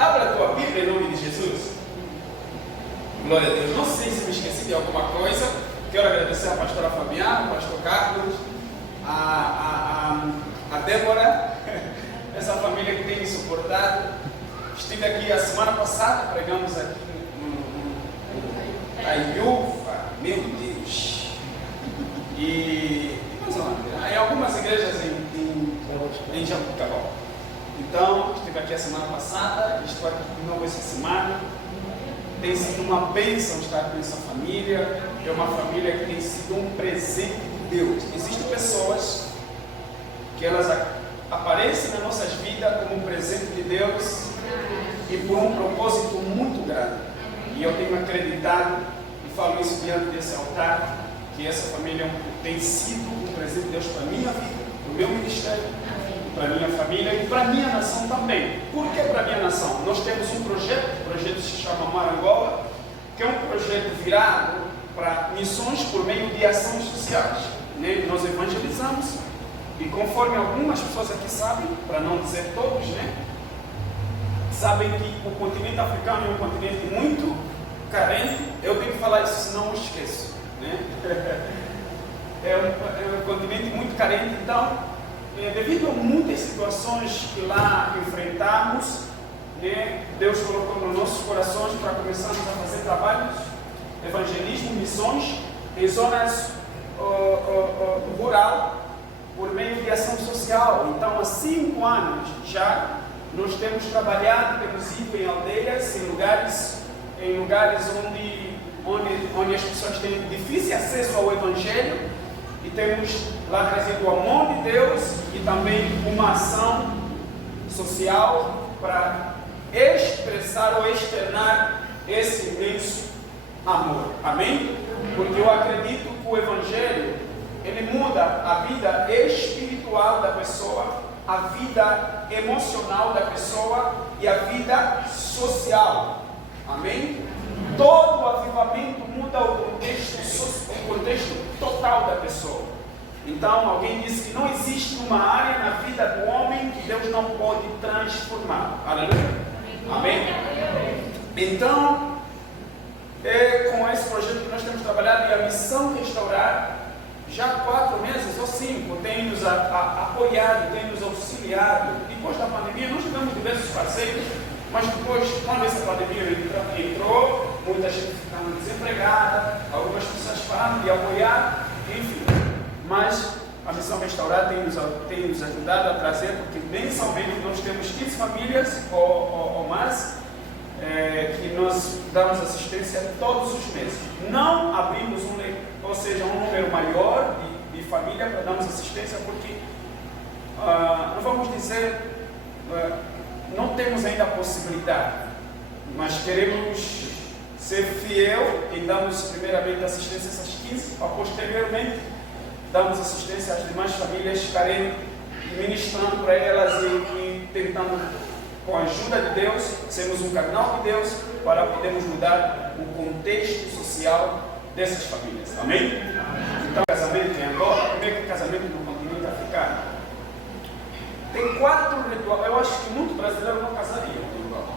Abra a tua Bíblia em nome de Jesus. Glória a Deus. Não sei se me esqueci de alguma coisa. Quero agradecer a pastora Fabiana, ao pastor Carlos, a Débora, essa família que tem me suportado. Estive aqui a semana passada, pregamos aqui no Taiuva, meu Deus. E mais onde? Em algumas igrejas em Jabuticabal. Então, estive aqui a semana passada, estou aqui de novo essa semana. Tem sido uma bênção estar com essa família. É uma família que tem sido um presente de Deus. Existem pessoas que elas aparecem nas nossas vidas como um presente de Deus e por um propósito muito grande. E eu tenho acreditado, e falo isso diante desse altar, que essa família tem sido um presente de Deus para a minha vida, para o meu ministério, para a minha família e para a minha nação também. Por que para a minha nação? Nós temos um projeto, o projeto se chama Marangola, que é um projeto virado para missões por meio de ações sociais. Nele nós evangelizamos e conforme algumas pessoas aqui sabem, para não dizer todos, sabem que o continente africano é um continente muito carente. Eu tenho que falar isso, senão eu esqueço. É um continente muito carente, então devido a muitas situações que lá enfrentamos, Deus colocou nos nossos corações para começarmos a fazer trabalhos, evangelismo, missões em zonas rural, por meio de ação social. Então, há 5 anos já, nós temos trabalhado, temos ido em aldeias, em lugares onde as pessoas têm difícil acesso ao Evangelho, e temos lá trazido o amor de Deus e também uma ação social para expressar ou externar esse imenso amor. Amém? Porque eu acredito que o Evangelho, ele muda a vida espiritual da pessoa, a vida emocional da pessoa e a vida social. Amém? Todo o avivamento muda o contexto total da pessoa. Então, alguém disse que não existe uma área na vida do homem que Deus não pode transformar. Aleluia. Amém? Então, com esse projeto que nós temos trabalhado, e a missão restaurar, já 4 meses ou 5, tem nos apoiado, tem nos auxiliado. Depois da pandemia, nós tivemos diversos parceiros, mas depois, quando essa pandemia entrou, muita gente ficando desempregada, algumas pessoas pararam de apoiar, enfim. Mas a Missão Restaurar tem nos ajudado a trazer, porque mensalmente nós temos 15 famílias ou mais, que nós damos assistência todos os meses. Não abrimos um número maior de família para darmos assistência, porque não vamos dizer, não temos ainda a possibilidade, mas queremos ser fiel em darmos primeiramente assistência a essas 15, para posteriormente darmos assistência às demais famílias carentes, ministrando para elas e tentando, com a ajuda de Deus, sermos um canal de Deus para podermos mudar o contexto social dessas famílias. Amém? Então, casamento em Angola, como é que é casamento no continente africano? Tem 4 rituais. Eu acho que muito brasileiro não casaria em Angola.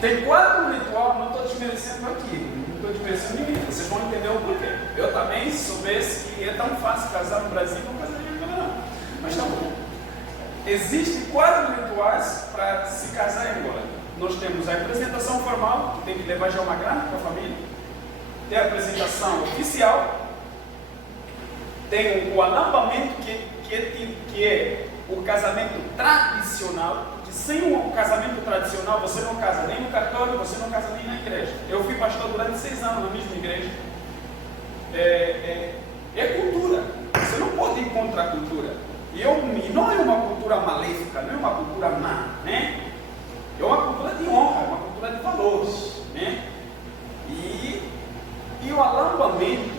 Tem 4 rituais, não estou desmerecendo aqui, não estou desmerecendo ninguém, vocês vão entender o porquê. Eu também, se soubesse que é tão fácil casar no Brasil, não casaria em Angola, não. Mas tá bom. Existem 4 rituais para se casar em Angola. Nós temos a apresentação formal, que tem que levar já uma grana para a família. Tem a apresentação oficial. Tem o alambamento, que é o casamento tradicional. Que sem o casamento tradicional, você não casa nem no cartório, você não casa nem na igreja. Eu fui pastor durante 6 anos na mesma igreja. É cultura. Você não pode ir contra a cultura. E não é uma cultura maléfica, não é uma cultura má, É uma cultura de honra, é uma cultura de valores, E o alambamento,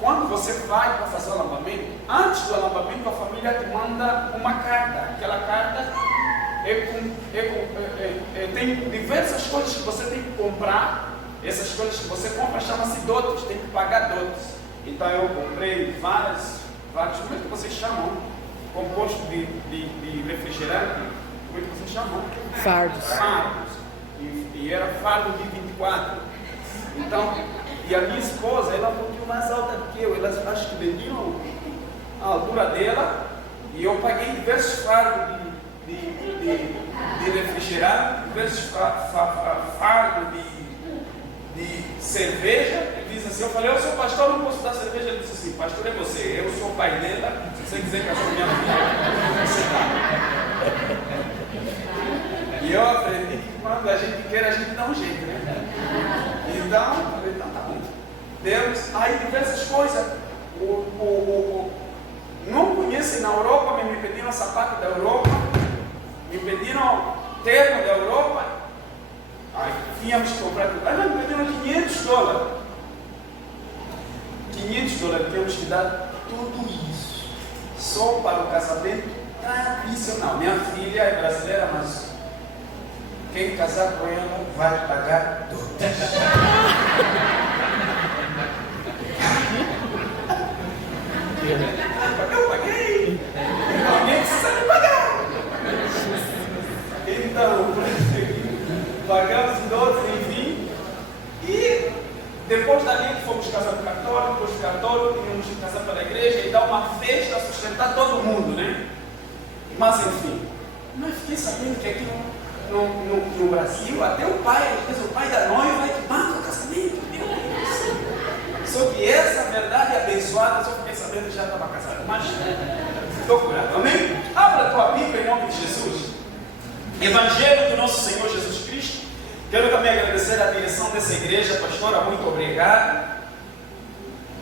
quando você vai para fazer o alambamento, antes do alambamento a família te manda uma carta. Aquela carta tem diversas coisas que você tem que comprar. Essas coisas que você compra chama-se dotes, tem que pagar dotes. Então eu comprei vários, como é que vocês chamam? composto de refrigerante, como é que você chama? Fardos. E era fardo de 24. Então, e a minha esposa, ela é um pouquinho mais alta do que eu, elas acho que vendiam a altura dela, e eu paguei diversos fardos de refrigerante, diversos fardos de cerveja. Ele diz assim, eu falei, eu sou pastor, não posso dar cerveja. Ele disse assim, pastor é você, eu sou o pai dela, se você quiser casar com minha filha, você dá. E eu aprendi que quando a gente quer, a gente dá um jeito, né? Então, eu falei, então tá bom. Deus, aí diversas coisas. Não conhecem na Europa, me pediram sapato da Europa, me pediram terno da Europa. Aí tínhamos que comprar tudo. Aí me pediram $500. $500, temos que dar tudo isso só para o casamento tradicional. Minha filha é brasileira, mas quem casar com ela vai pagar tudo. Eu paguei. Alguém precisa me pagar. Então, pagamos todos, enfim. E depois dali fomos casar no cartório, depois do cartório tínhamos que casar pela igreja e dar uma festa, sustentar todo mundo, né? Mas enfim, mas fiquei sabendo que aqui no Brasil, até o pai, às vezes o pai da noiva é que manda o casamento. Meu Deus. Só que essa verdade abençoada, só fiquei sabendo que já estava casado. Mas estou curado, amém? Abra a tua Bíblia em nome de Jesus. Evangelho do nosso Senhor Jesus Cristo. Quero também agradecer a direção dessa igreja, pastora, muito obrigado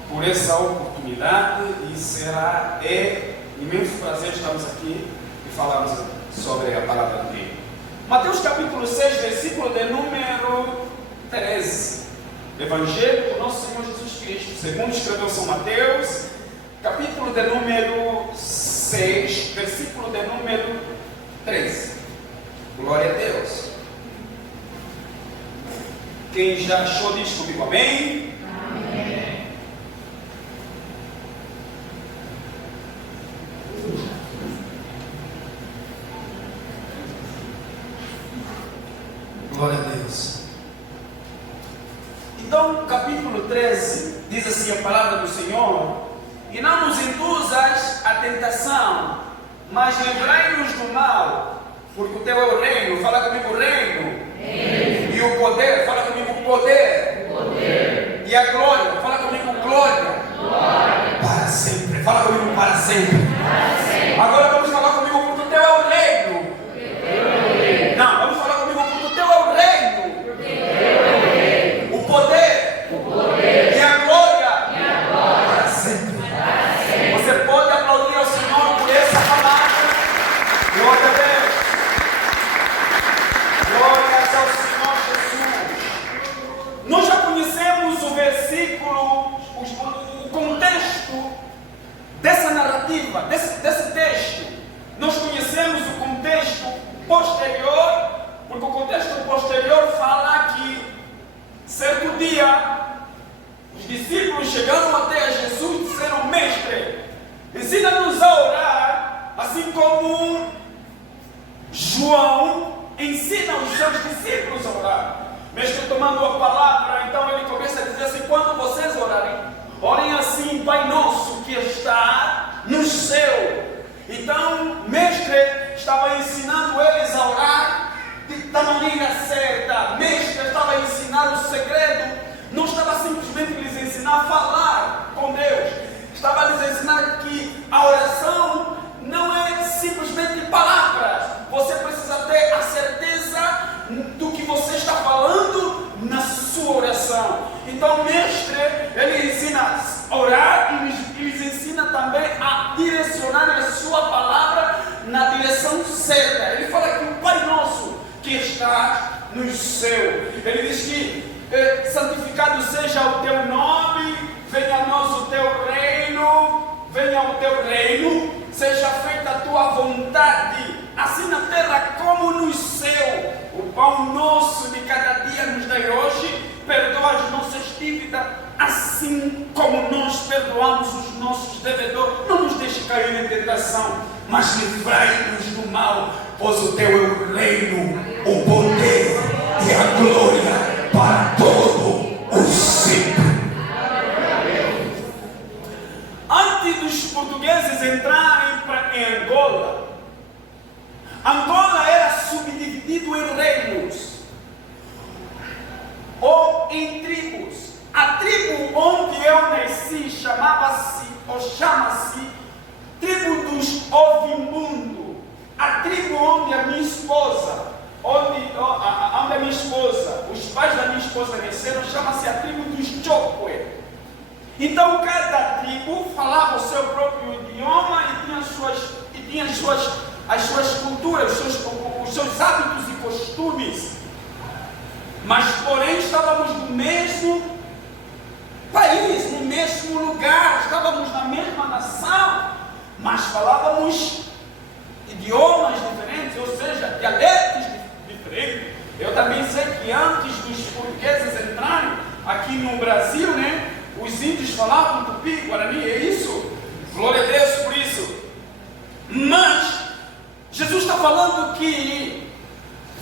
por essa oportunidade e será imenso prazer estarmos aqui e falarmos sobre a palavra de Deus. Mateus capítulo 6, versículo de número 13. Evangelho do nosso Senhor Jesus Cristo, segundo escreveu São Mateus, capítulo de número 6, versículo de número 13. Glória a Deus. Quem já achou diz comigo, amém? Amém. Glória a Deus. Então, capítulo 13, diz assim a palavra do Senhor: e não nos induzas à tentação, mas livrai-nos do mal, porque o teu é o reino. Fala comigo, reino. E o poder, fala comigo, poder. E a glória, fala comigo, glória. Para sempre, fala comigo, para sempre. Agora vamos falar comigo, porque o teu é o reino. Não, vamos falar comigo, porque o teu é o reino. O poder. E a glória. Para sempre. Você pode aplaudir ao Senhor por essa palavra. Glória a Deus. Glórias ao Senhor Jesus. Nós já conhecemos o versículo, o contexto dessa narrativa, desse texto. Nós conhecemos o contexto posterior, porque o contexto posterior fala que certo dia os discípulos chegaram até a Jesus e disseram: mestre, ensina-nos a orar, assim como João ensina os seus discípulos a orar. Mestre, tomando a palavra, então ele começa a dizer assim: quando vocês orarem, orem assim: Pai nosso que está no céu. Então, mestre estava ensinando eles a orar da maneira certa. Mestre estava a ensinar o segredo. Não estava simplesmente lhes ensinar a falar com Deus. Estava a lhes ensinar que a oração não é simplesmente palavras. Você precisa ter a certeza do que você está falando na sua oração. Então, mestre, ele ensina a orar e lhes ensina também a direcionar a sua palavra na direção certa. Ele fala que o Pai Nosso que está no céu, ele diz que santificado seja o teu nome, venha a nós o teu reino, venha o teu reino, seja feita a tua vontade, assim na terra como no céu. O pão nosso de cada dia nos dai hoje, perdoa as nossas dívidas, assim como nós perdoamos os nossos devedores. Não nos deixe cair em tentação, mas livrai-nos do mal, pois o teu é o reino, o poder e a glória para todo o sempre. Antes dos portugueses entrarem em Angola, Angola era subdividido em reinos ou em tribos. A tribo onde eu nasci chamava-se ou chama-se tribo dos Ovimundo. A tribo onde a minha esposa, os pais da minha esposa nasceram, chama-se a tribo dos Chokwe. Então cada tribo falava o seu próprio idioma e tinha as suas culturas, os seus hábitos e costumes. Mas porém estávamos no mesmo país, no mesmo lugar, estávamos na mesma nação, mas falávamos idiomas diferentes, ou seja, dialetos diferentes. Eu também sei que antes dos portugueses entrarem aqui no Brasil, né, os índios falavam tupi, guarani, é isso? Glória a Deus por isso. Mas Jesus está falando que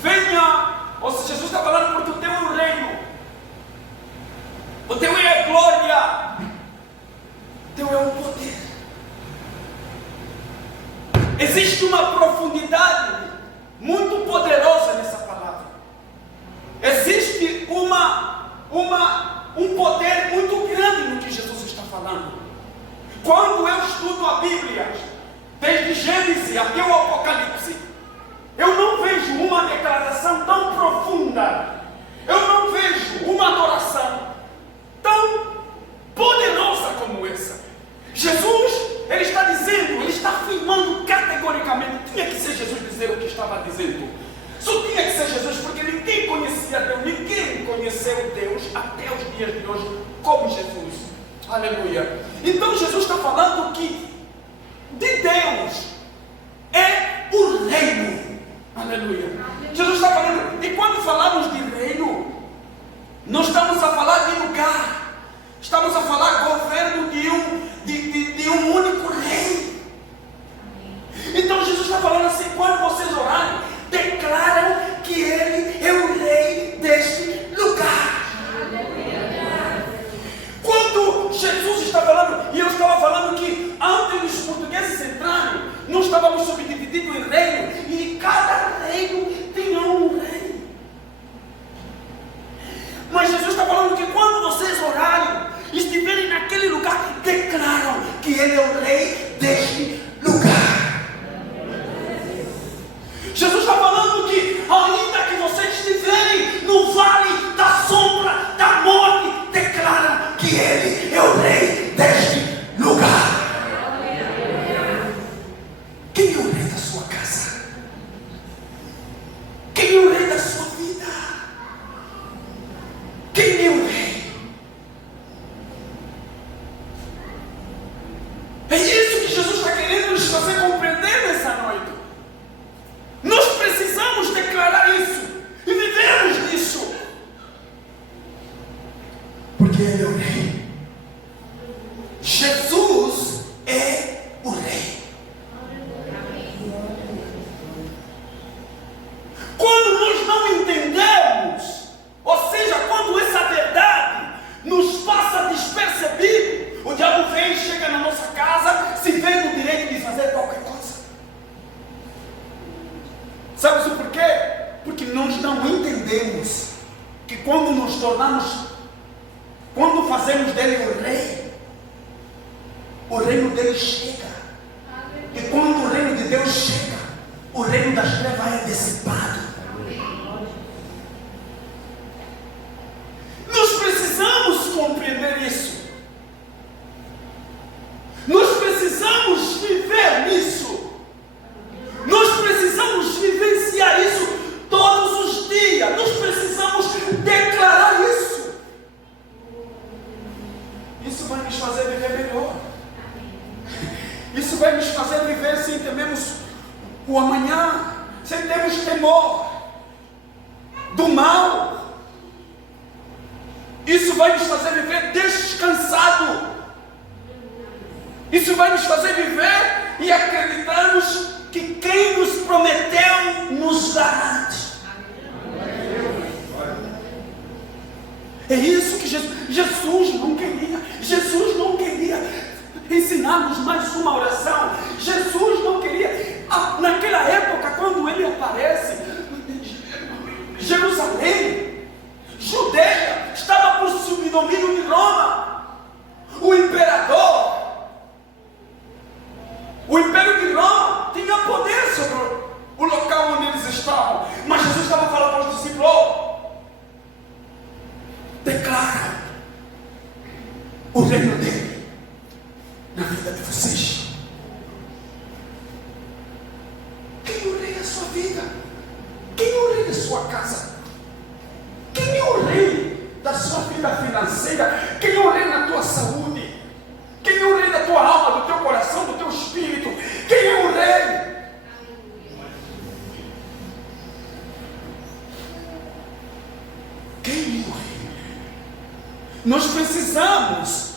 venha, ou seja, Jesus está falando porque o teu é o reino, o teu é a glória, o teu é o poder. Existe uma profundidade muito poderosa nessa palavra. Existe um poder muito grande no que Jesus está falando. Quando eu estudo a Bíblia, desde Gênesis até o Apocalipse, eu não vejo uma declaração tão profunda, eu não vejo uma adoração tão poderosa como essa. Jesus, ele está dizendo, ele está afirmando categoricamente, tinha que ser Jesus dizer o que estava dizendo. Só tinha que ser Jesus, porque ninguém conhecia Deus, ninguém conheceu Deus até os dias de hoje como Jesus. Aleluia. Então Jesus está falando que de Deus é o reino. Aleluia. Jesus está falando, e quando falamos de reino, não estamos a falar de lugar, estamos a falar governo de um único rei. Então Jesus está falando assim, quando vocês orarem, declaram que Ele é o rei deste lugar. Quando Jesus está falando, e eu estava falando que antes dos portugueses entrarem, nós estávamos subdivididos em reino, e cada reino tinha um rei. Mas Jesus está falando que quando vocês orarem, estiverem naquele lugar, declaram que Ele é o rei deste lugar. Jesus está falando que ainda que vocês estiverem no vale da sombra da morte, declaram que Ele é o rei deste lugar. Quem é o rei da sua casa? Quem é o rei da sua vida? Quem é o rei? É isso que Jesus está querendo nos fazer compreender nessa noite. Nós precisamos declarar isso e vivemos nisso, porque Ele é o rei. Jesus é o rei. Quando nós não entendemos, ou seja, quando essa verdade nos passa despercebido, o diabo vem e chega na nossa casa, se vê no direito de fazer qualquer coisa. Sabes o porquê? Porque nós não entendemos que quando nos tornamos, quando fazemos dele o reino dele chega. E quando o reino de Deus chega, o reino das trevas é dissipado. Nós precisamos compreender isso. Nós precisamos viver nisso. Nós precisamos vivenciar isso todos os dias. Nós precisamos declarar isso. Isso vai nos fazer viver melhor. Isso vai nos fazer viver sem temermos o amanhã, sem termos temor do mal. Isso vai nos fazer viver descansado. Isso vai nos fazer viver e acreditamos que quem nos prometeu nos garante. É isso que Jesus não queria. Jesus não queria ensinar-nos mais uma oração. Jesus não queria. Naquela época, quando ele aparece, Jerusalém, Judeia, estava por subdomínio de Roma. O Império de Roma tinha poder sobre o local onde eles estavam. Mas Jesus estava falando para os discípulos: declara o reino dele na vida de vocês. Quem é o rei da sua vida? Quem é o rei da sua casa? Quem é o rei da sua vida financeira? Quem é o rei da tua saúde? Quem é o rei da tua alma, do teu coração, do teu espírito? Quem é o rei? Quem é o rei? Nós precisamos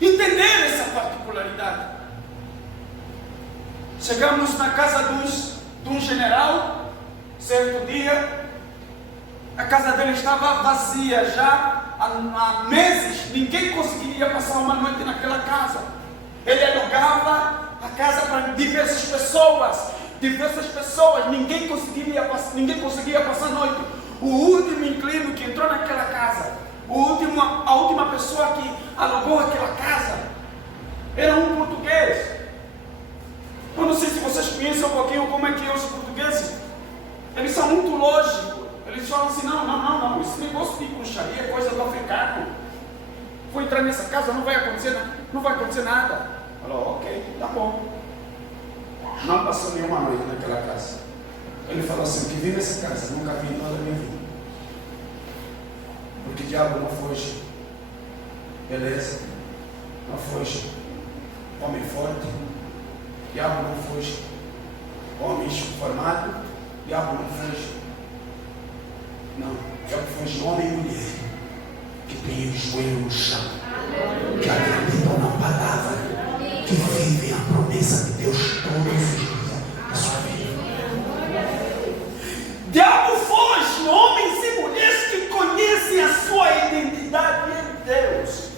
entender essa particularidade. Chegamos na casa de um general, certo dia, a casa dele estava vazia já há meses, ninguém conseguiria passar uma noite naquela casa. Ele alugava a casa para diversas pessoas, ninguém conseguia passar a noite. O último inquilino que entrou naquela casa, a última pessoa que alugou aquela casa, era um português. Eu não sei se vocês conhecem um pouquinho como é que é os portugueses. Eles são muito lógicos. Eles falam assim: não, esse negócio de bruxaria é coisa do africano. Vou entrar nessa casa, não vai acontecer nada. Falou: ok, tá bom. Não passou nenhuma noite naquela casa. Ele falou assim: o que vi nessa casa, nunca vi nada na minha vida. Porque o diabo não foge, beleza, não foge, homem forte, diabo não foge, homem formado, diabo não foge. Não, diabo foge homem e mulher que tem o joelho no chão, que acreditam na palavra, que vivem a promessa de Deus todos os dias da sua vida. Diabo foge homens e mulheres que conhecem a sua identidade em Deus.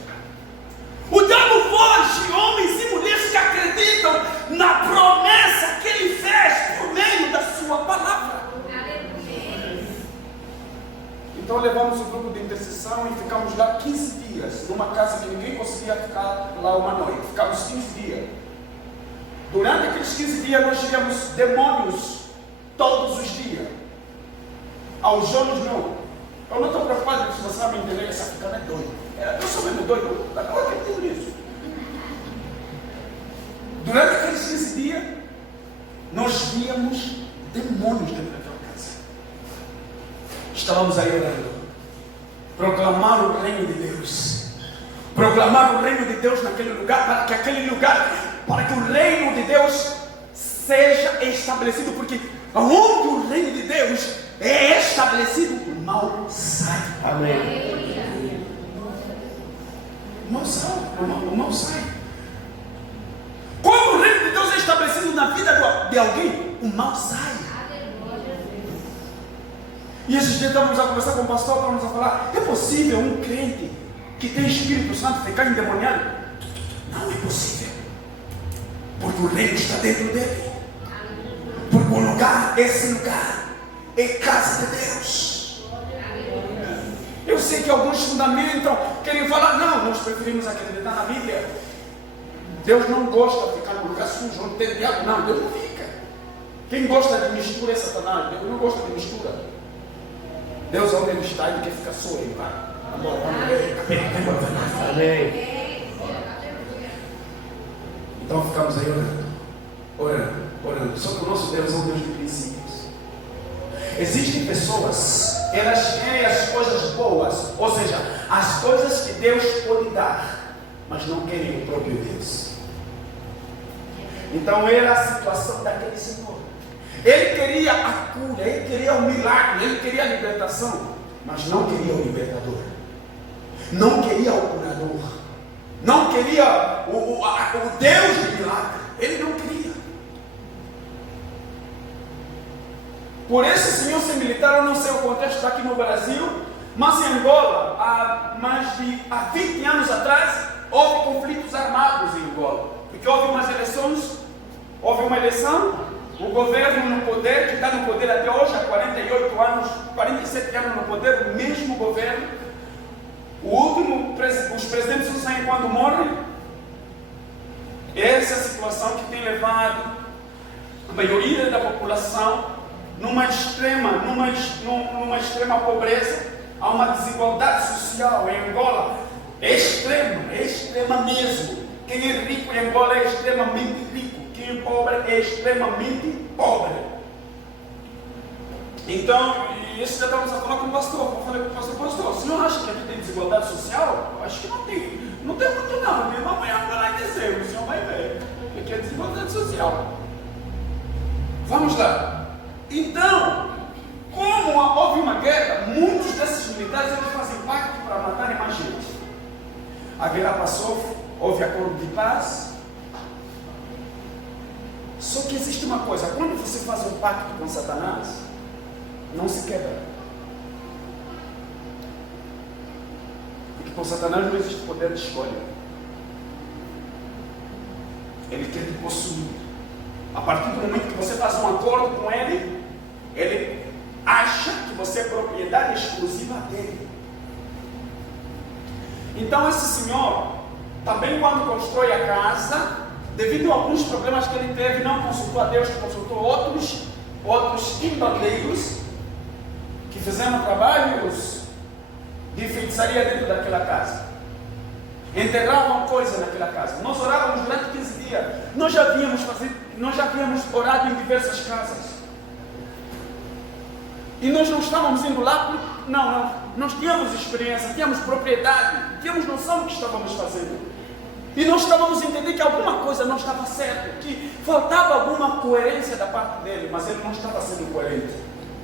O diabo foge homens e mulheres que acreditam na promessa que Ele fez por meio da sua palavra. Então levamos o grupo de intercessão e ficamos lá 15 dias, numa casa que ninguém conseguia ficar lá uma noite. Ficamos 15 dias. Durante aqueles 15 dias nós tivemos demônios todos os dias. Aos Jones não. Eu não estou preocupado se você vai me entender, essa africana é doido. Eu sou mesmo doido, eu não acredito nisso. Durante aqueles 15 dias, nós víamos demônios dentro daquela casa. Estávamos aí orando. Proclamar o reino de Deus. Proclamar o reino de Deus naquele lugar, para que o reino de Deus seja estabelecido, porque onde o reino de Deus é estabelecido, o mal sai. Amém. O mal sai. Quando o reino de Deus é estabelecido na vida de alguém, o mal sai. E esses dias estávamos a conversar com o pastor, estávamos a falar: é possível um crente que tem Espírito Santo ficar endemoniado? Não é possível, porque o reino está dentro dele. Porque o lugar, esse lugar é casa de Deus. Eu sei que alguns fundamentam, querem falar: não, nós preferimos acreditar na Bíblia. Deus não gosta de ficar no lugar sujo, onde tem diabo. Não, Deus não fica. Quem gosta de mistura é Satanás. Deus não gosta de mistura. Deus, onde Ele está, Ele quer ficar só em paz. Amém. Então ficamos aí orando. Só que o nosso Deus é um Deus de princípios. Existem pessoas, elas querem as coisas boas, ou seja, as coisas que Deus pode dar, mas não querem o próprio Deus. Então era a situação daquele Senhor. Ele queria a cura, ele queria o milagre, ele queria a libertação, mas não queria o libertador, não queria o curador, não queria o Deus de milagre. Ele não Por esse senhor ser militar, eu não sei o contexto está aqui no Brasil, mas em Angola, há 20 anos atrás, houve conflitos armados em Angola, porque houve umas eleições, houve uma eleição, o governo no poder, que está no poder até hoje, há 48 anos, 47 anos no poder, o mesmo governo, os presidentes não saem quando morrem. Essa é a situação que tem levado a maioria da população numa extrema pobreza, a uma desigualdade social em Angola. É extrema mesmo. Quem é rico em Angola é extremamente rico, quem é pobre é extremamente pobre. Então, e isso já estávamos a falar com o pastor. Eu falei com o pastor, o senhor acha que aqui tem desigualdade social? Eu acho que não tem. Não tem muito não, porque amanhã vai lá e dizer, o senhor vai ver. Aqui é desigualdade social. Vamos lá. Então, como houve uma guerra, muitos desses militares eles fazem pacto para matarem mais gente. A guerra passou, houve acordo de paz. Só que existe uma coisa, quando você faz um pacto com Satanás, não se quebra. Porque com Satanás não existe poder de escolha. Ele quer te possuir. A partir do momento que você faz um acordo com ele, ele acha que você é propriedade exclusiva dele. Então esse senhor, também quando constrói a casa, devido a alguns problemas que ele teve, não consultou a Deus, consultou outros quimbandeiros que fizeram trabalhos de feitiçaria dentro daquela casa. Enterravam coisas naquela casa. Nós orávamos durante 15 dias. Nós já havíamos orado em diversas casas. E nós não estávamos indo lá, nós tínhamos experiência, tínhamos propriedade, tínhamos noção do que estávamos fazendo. E nós estávamos a entender que alguma coisa não estava certa, que faltava alguma coerência da parte dele, mas ele não estava sendo coerente.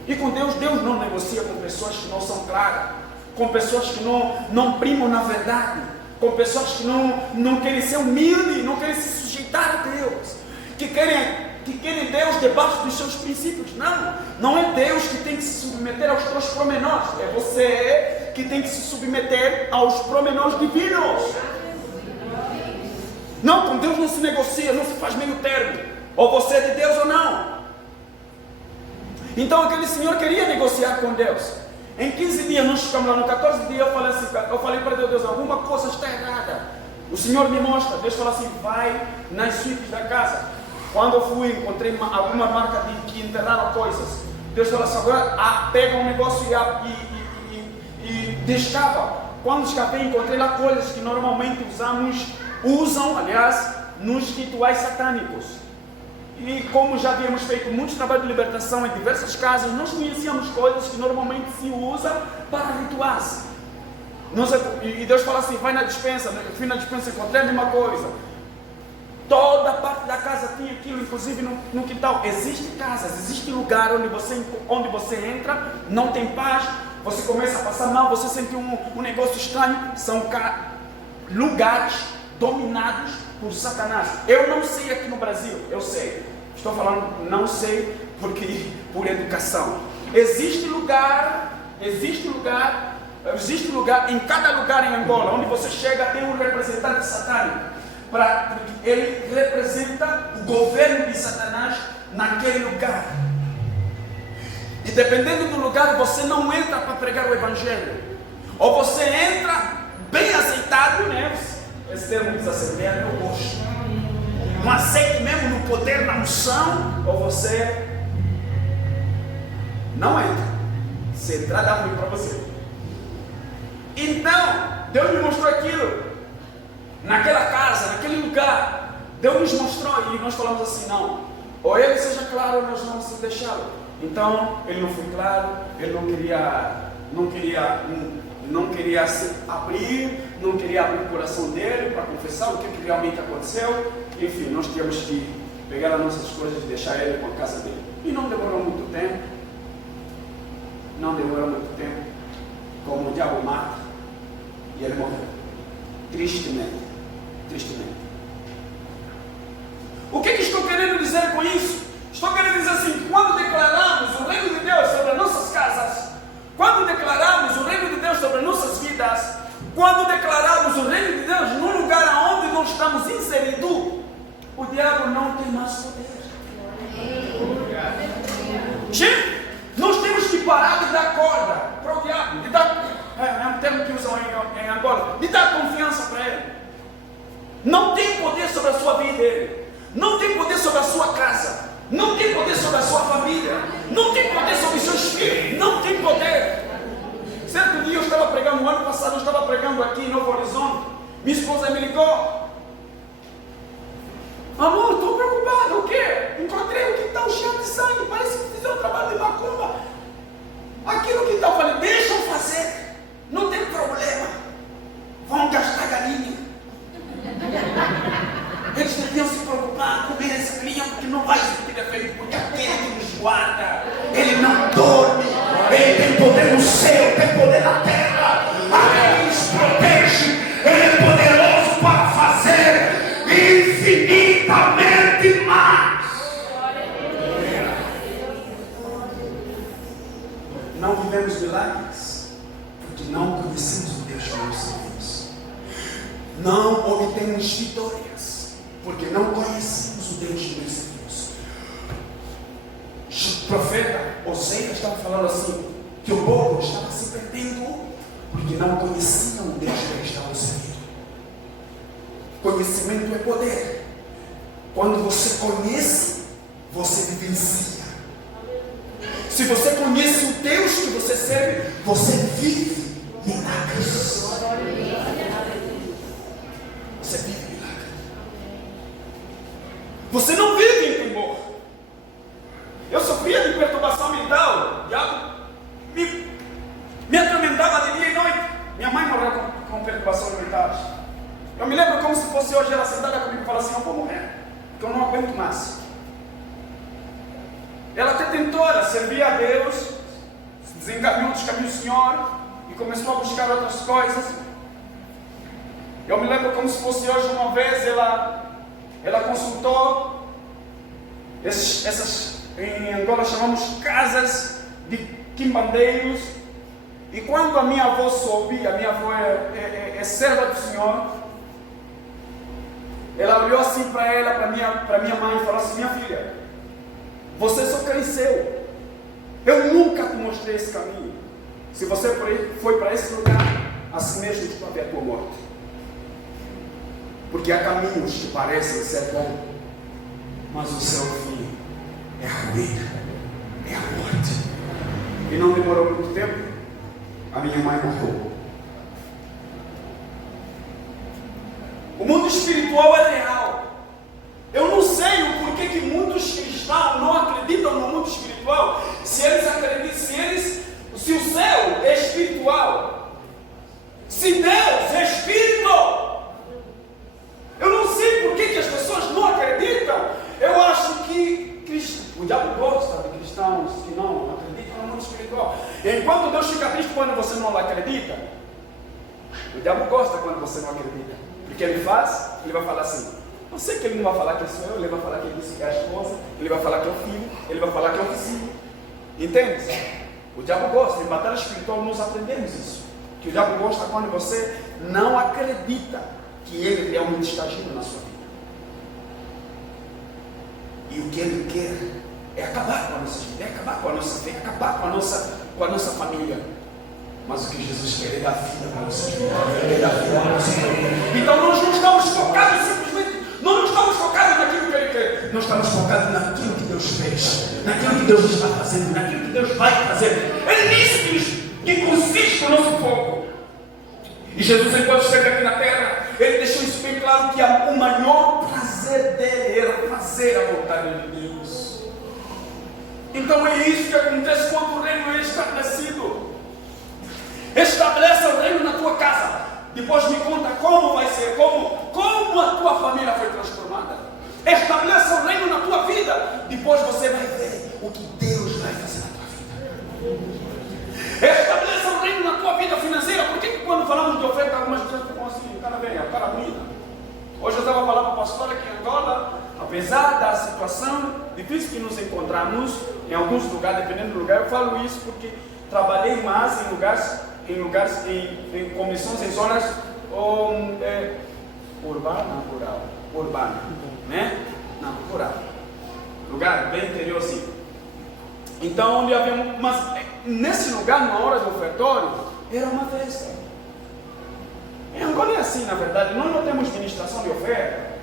E com Deus, Deus não negocia com pessoas que não são claras, com pessoas que não primam na verdade, com pessoas que não querem ser humildes, não querem se sujeitar a Deus, que querem Deus debaixo dos seus princípios. Não é Deus que tem que se submeter aos teus promenores, é você que tem que se submeter aos promenores divinos. Não, com Deus não se negocia, não se faz meio termo, ou você é de Deus ou não. Então aquele senhor queria negociar com Deus. Em 15 dias, nós ficamos lá, no 14 dia eu falei para Deus, alguma coisa está errada. O Senhor me mostra, Deus falou assim, vai nas suítes da casa. Quando eu fui, encontrei alguma marca de que enterraram coisas. Deus falou assim, agora pega um negócio e descava. Quando escapei, encontrei lá coisas que normalmente usam, aliás, nos rituais satânicos. E como já havíamos feito muitos trabalhos de libertação em diversas casas, nós conhecíamos coisas que normalmente se usa para rituais. E Deus falou assim, vai na despensa. Eu fui na despensa e encontrei a mesma coisa. Toda parte da casa tinha aquilo, inclusive no quintal. Existem casas, existe lugar onde você entra, não tem paz, você começa a passar mal, você sente um negócio estranho. São lugares dominados por Satanás. Eu não sei aqui no Brasil, eu sei. Estou falando, não sei, porque por educação. Existe lugar, em cada lugar em Angola, onde você chega, tem um representante satânico. Ele representa o governo de Satanás naquele lugar. E dependendo do lugar, você não entra para pregar o evangelho. Ou você entra bem aceitado, né? Esse termo diz assembleia, eu gosto. Não aceite mesmo no poder, na unção, ou você não entra. Se entrar, dá ruim para você. Então, Deus me mostrou aquilo. Naquela casa, naquele lugar, Deus nos mostrou e nós falamos assim, não, ou ele seja claro ou nós não se deixá-lo. Então, ele não foi claro, ele não queria se abrir, não queria abrir o coração dele para confessar o que realmente aconteceu. Enfim, nós tínhamos que pegar as nossas coisas e deixar ele com a casa dele. E não demorou muito tempo, como o diabo mata, e ele morreu. Tristemente. O que estou querendo dizer com isso? Estou querendo dizer assim, quando declaramos o reino de passada eu estava pregando aqui em Novo Horizonte. Minha esposa me ligou. Amor, estou preocupado. O quê? Encontrei um quintal cheio de sangue. Parece que fizeram um trabalho de macumba. Aqui no quintal, eu falei, deixa eu fazer. Não tem problema. Vão gastar galinha. Eles deviam se preocupar com essa galinha, porque não vai sentir efeito, porque aquele que nos guarda, ele não dorme. Ele tem poder no céu, tem poder na terra. Ele nos protege. Ele é poderoso para fazer infinitamente mais. Não vivemos milagres porque não conhecemos o Deus que nós servimos. Não obtemos vitórias porque não conhecemos o Deus que nós servimos. O profeta Oséias estava falando assim, que o povo estava se perdendo porque não conheciam o Deus que eles estavam servindo. Conhecimento é poder. Quando você conhece, você vivencia. Se você conhece o Deus que você serve, você vive milagres. Você vive milagres. Você não vive em temor. Eu sofria de perturbação mental. O diabo me atormentava de dia e noite. Minha mãe morreu com perturbação mental. Eu me lembro como se fosse hoje ela sentada comigo e falava assim, eu vou morrer, porque eu não aguento mais. Ela até tentou, ela servia a Deus, se desencaminhou dos caminhos do Senhor e começou a buscar outras coisas. Eu me lembro como se fosse hoje, uma vez ela consultou em Angola chamamos casas de quimbandeiros. E quando a minha avó soube, a minha avó é serva do Senhor, ela olhou assim para ela, para minha mãe e falou assim, minha filha, você só cresceu. Eu nunca te mostrei esse caminho. Se você foi para esse lugar, assim mesmo tu vai ver a tua morte. Porque há caminhos que parecem ser bons, mas o seu fim é a ruína, é a morte. E não demorou muito tempo, a minha mãe morreu. O mundo espiritual é real. Eu não sei o porquê que muitos cristãos não acreditam no mundo espiritual. Se eles acreditam, se o céu é espiritual, se Deus é espírito, eu não sei porquê que as pessoas não acreditam. Eu acho que o diabo gosta de cristãos que não acreditam no mundo espiritual. Enquanto Deus fica triste quando você não acredita, o diabo gosta quando você não acredita. Porque ele faz, ele vai falar assim, eu sei que ele não vai falar que sou eu, ele vai falar que ele disse que é a esposa, ele vai falar que é o filho, ele vai falar que é o vizinho. Entende? O diabo gosta, em batalha espiritual nós aprendemos isso. Que o diabo gosta quando você não acredita que ele realmente está agindo na sua vida. E o que ele quer é acabar com a nossa vida, é acabar com a nossa fé, é acabar com a nossa família. Mas o que Jesus quer é dar vida para a nossa vida, é dar vida para a nossa família. Então nós não estamos focados simplesmente, nós não estamos focados naquilo que ele quer, nós estamos focados naquilo que Deus fez, naquilo que Deus está fazendo, naquilo que Deus vai fazer. É nisso que consiste o nosso foco. E Jesus, enquanto esteve aqui na terra, ele deixou isso bem claro, que o maior prazer dele era fazer a vontade de Deus. Então é isso que acontece quando o reino é estabelecido. Estabeleça o reino na tua casa. Depois me conta como vai ser, como a tua família foi transformada. Estabeleça o reino na tua vida. Depois você vai ver o que Deus vai fazer na tua vida. Estabeleça o reino na tua vida financeira. Por que quando falamos de oferta, algumas pessoas ficam assim, cara velha, cara bonita? Hoje eu estava falando para a pastora que em Angola, apesar da situação difícil que nos encontramos, em alguns lugares, dependendo do lugar, eu falo isso porque trabalhei mais em lugares, em comissões, em zonas urbana, né? Não, rural. Lugar bem interiorzinho. Então, onde havia, mas nesse lugar, na hora do ofertório, era uma festa. Em Angola é assim, na verdade, nós não temos ministração de oferta.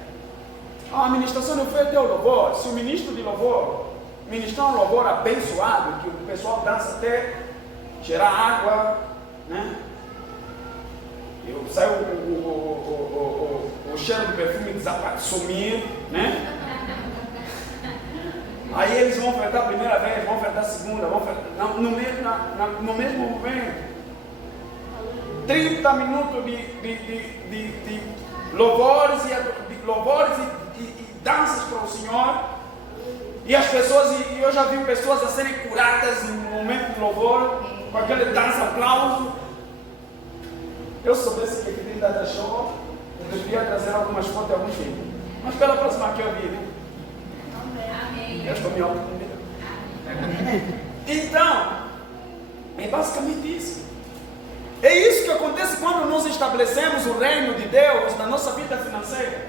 A ministração de oferta é o louvor. Se o ministro de louvor ministrar um louvor abençoado, que o pessoal dança até gerar água, né? Sai o cheiro do perfume sumir, né? Aí eles vão ofertar a primeira vez, vão ofertar a segunda, vão ofertar, no mesmo momento. 30 minutos de louvores e danças para o Senhor. E as pessoas, e eu já vi pessoas a serem curadas no momento de louvor, com aquele dança, aplauso. Eu soubesse que aquele data show, eu deveria trazer algumas fotos de alguns filhos. Mas pela próxima que eu vi, né? Eu estou me autoconvidando. Então, é basicamente isso. É isso que acontece quando nós estabelecemos o reino de Deus na nossa vida financeira.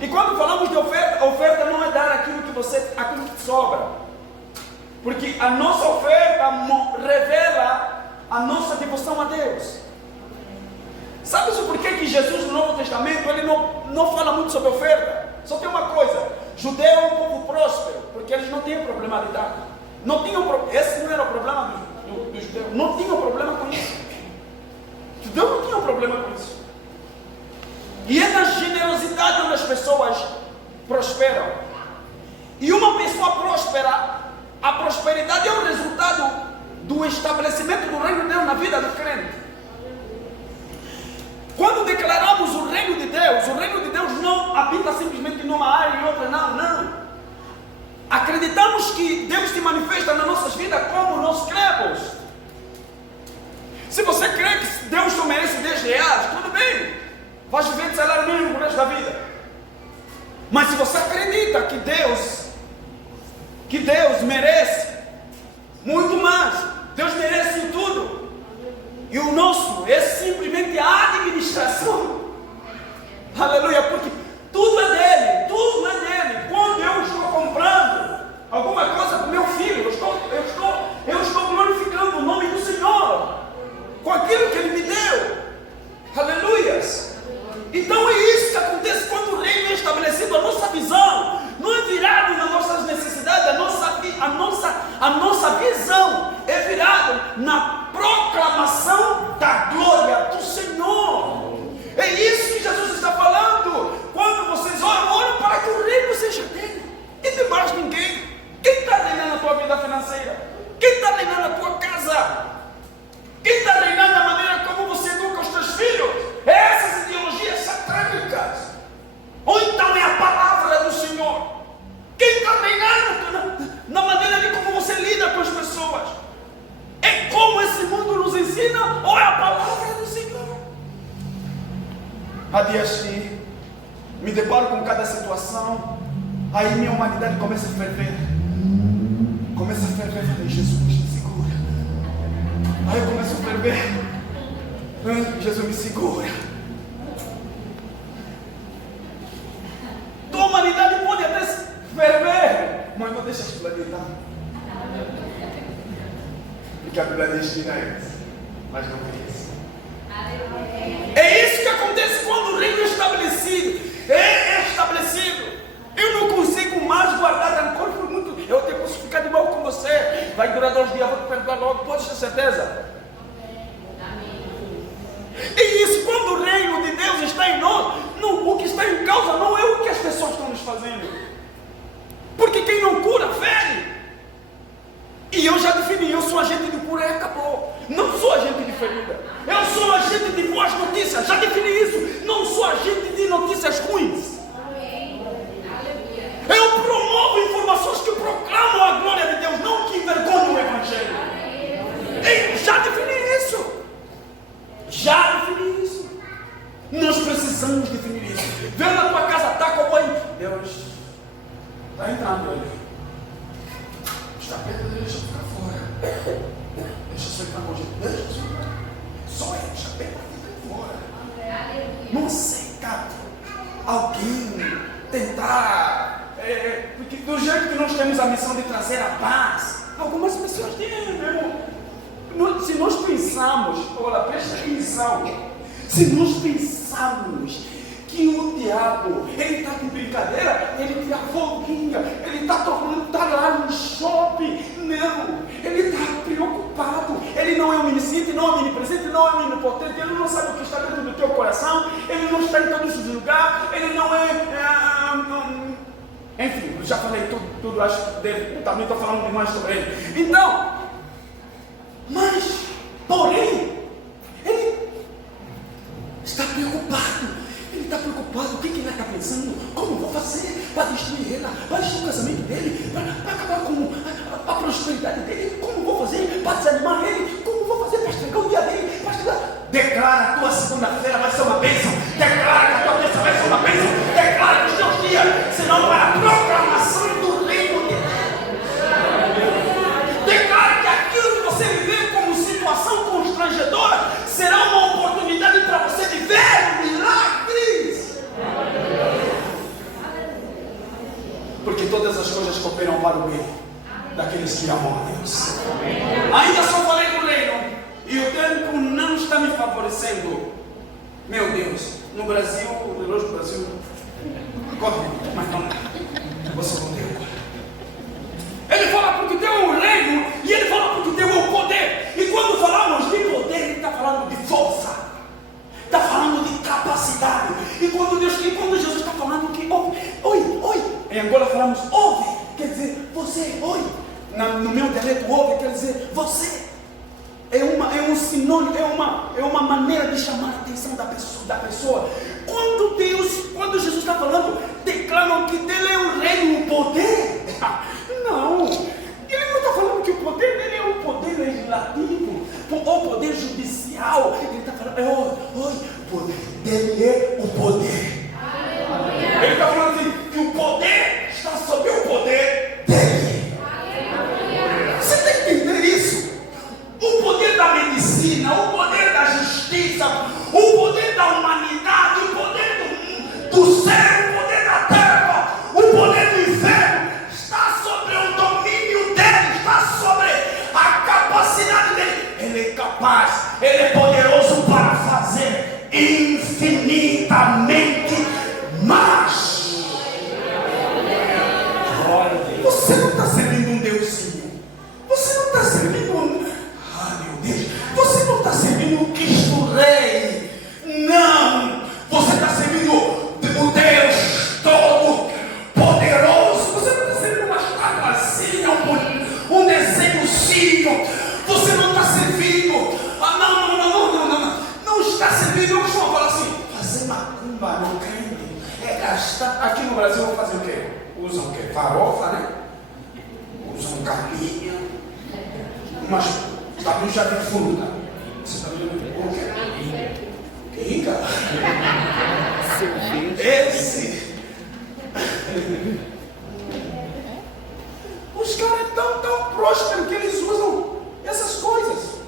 E quando falamos de oferta, a oferta não é dar aquilo que sobra. Porque a nossa oferta revela a nossa devoção a Deus. Sabe o porquê que Jesus no Novo Testamento ele não fala muito sobre oferta? Só tem uma coisa: judeu é um povo próspero, porque eles não tinham problemalidade. Esse não era o problema do judeu, não tinha problema com isso. O judeu não tinha problema com isso. E é na generosidade onde as pessoas prosperam. E uma pessoa próspera, a prosperidade é o resultado do estabelecimento do reino de Deus na vida do crente. Quando declaramos o reino de Deus não habita simplesmente numa área e outra, não. Acreditamos que Deus se manifesta nas nossas vidas como nós cremos. Se você crê que Deus só merece 10 reais, tudo bem, vai viver de salário mínimo o resto da vida. Mas se você acredita que Deus merece muito mais, Deus merece tudo, e o nosso é simplesmente a administração. Aleluia, porque tudo é dele. Quando eu estou comprando alguma coisa para o meu filho, eu estou glorificando o nome do Senhor com aquilo que Ele me deu. Aleluias. Então é isso que acontece quando o reino é estabelecido. A nossa visão não é virada nas nossas necessidades, a nossa visão é virada na proclamação da glória do Senhor. É isso que Jesus está falando. Quando vocês oram para que o reino seja dele e de mais ninguém. Quem está reinando a tua vida financeira? Quem está reinando a tua casa? Quem está reinando a maneira como você educa os teus filhos? É essas ideologias satânicas? Ou então é a palavra do Senhor? Quem está reinando na maneira de como você lida com as pessoas? É como esse mundo nos ensina ou é a palavra do Senhor? Há dias que me deparo com cada situação, aí minha humanidade começa a ferver. Falei, Jesus me segura. Aí eu começo a ferver. Jesus me segura. Tua humanidade pode até ferver, mas não deixa explodir, tá? Porque a Bíblia diz que não é isso, mas não é isso. É isso que acontece quando o reino é estabelecido. É estabelecido. Eu não consigo mais guardar rancor por muito. Eu até posso ficar de mal com você. Vai durar 2 dias, vou te perdoar logo, pode ter certeza. E isso, quando o reino de Deus está em nós, o que está em causa não é o que as pessoas estão nos fazendo. Porque quem não cura, fere. E eu já defini, eu sou agente de cura e acabou. Não sou agente de ferida. Eu sou agente de boas notícias. Já defini isso. Não sou agente de notícias ruins. Eu promovo informações que proclamam a glória de Deus, não que envergonham o Evangelho. Eu já defini isso. Nós precisamos definir isso. Vê na tua casa, tá com o banho. Deus está entrando ali. Está perto, deixa eu ficar fora. Deixa eu entrar com gente. Deixa eu entrar. Só entra, pega, fica fora. Não aceita alguém tentar. Porque do jeito que nós temos a missão de trazer a paz, algumas pessoas têm, meu irmão. Se nós pensamos, olha, presta atenção. Se nós pensarmos que o diabo, ele está de brincadeira, ele tira folguinha, ele está lá no shopping, não, ele está preocupado preocupado. Ele não é onisciente, não é onipresente, não é onipotente. Ele não sabe o que está dentro do teu coração. Ele não está em todos os lugares. Ele não é... enfim, eu já falei tudo acho dele. Também estou falando demais sobre ele. Então, mas, porém, ele está preocupado. Ele está preocupado. O que ele está pensando? Como vou fazer para destruir ela? Para destruir o casamento dele? Para acabar com a prosperidade dele? Como vou fazer para desanimar ele? Como vou fazer para estragar o dia dele? Para estragar... Declara a tua segunda-feira vai ser uma bênção. Declara que a tua terça vai ser uma bênção. Declara que os teus dias serão para a proclamação do reino de Deus. Declara que aquilo que você viver como situação constrangedora será uma oportunidade para você viver milagres. Porque todas as coisas cooperam para o bem daqueles que amam a Deus. Ainda só falei do reino e o tempo não está me favorecendo. Meu Deus, no Brasil, o relógio do Brasil corre, mas não, você não deu. Ele fala porque tem um reino e ele fala porque tem um poder. E quando falamos de poder, ele está falando de força, está falando de capacidade. E quando Jesus está falando que oi, em Angola falamos ouve, quer dizer você, oi. No meu dialeto, ouve quer dizer você. É um sinônimo, é uma maneira de chamar a atenção da pessoa. Quando Jesus está falando, declaram que dele é o reino, o poder. Não, ele não está falando que o poder dele é o poder legislativo, ou poder judicial. Ele está falando, o poder dele é o poder. Ele está falando assim, que o poder está sob o poder dele. Você tem que entender isso. O poder da medicina, o poder da justiça, o poder da humanidade, o poder do céu, o poder da terra, o poder do inferno está sobre o domínio dele, está sobre a capacidade dele. Ele é capaz, ele é poderoso para fazer infinitamente mais. Você não está servindo um deusinho, você não está servindo você não está servindo o Cristo Rei, não, você está servindo o Deus Todo-Poderoso. Você não está servindo uma estatuazinha, um desenhozinho, você não está servindo, não está servindo. Eu costumo falar assim, fazer macumba no creme é gastar. Aqui no Brasil vão fazer o quê? Usam o quê? Farofa, né? Usam capinha, umas já de fruta. Você está vendo o quê? Pinga? Esse. Os caras estão tão prósperos que eles usam essas coisas.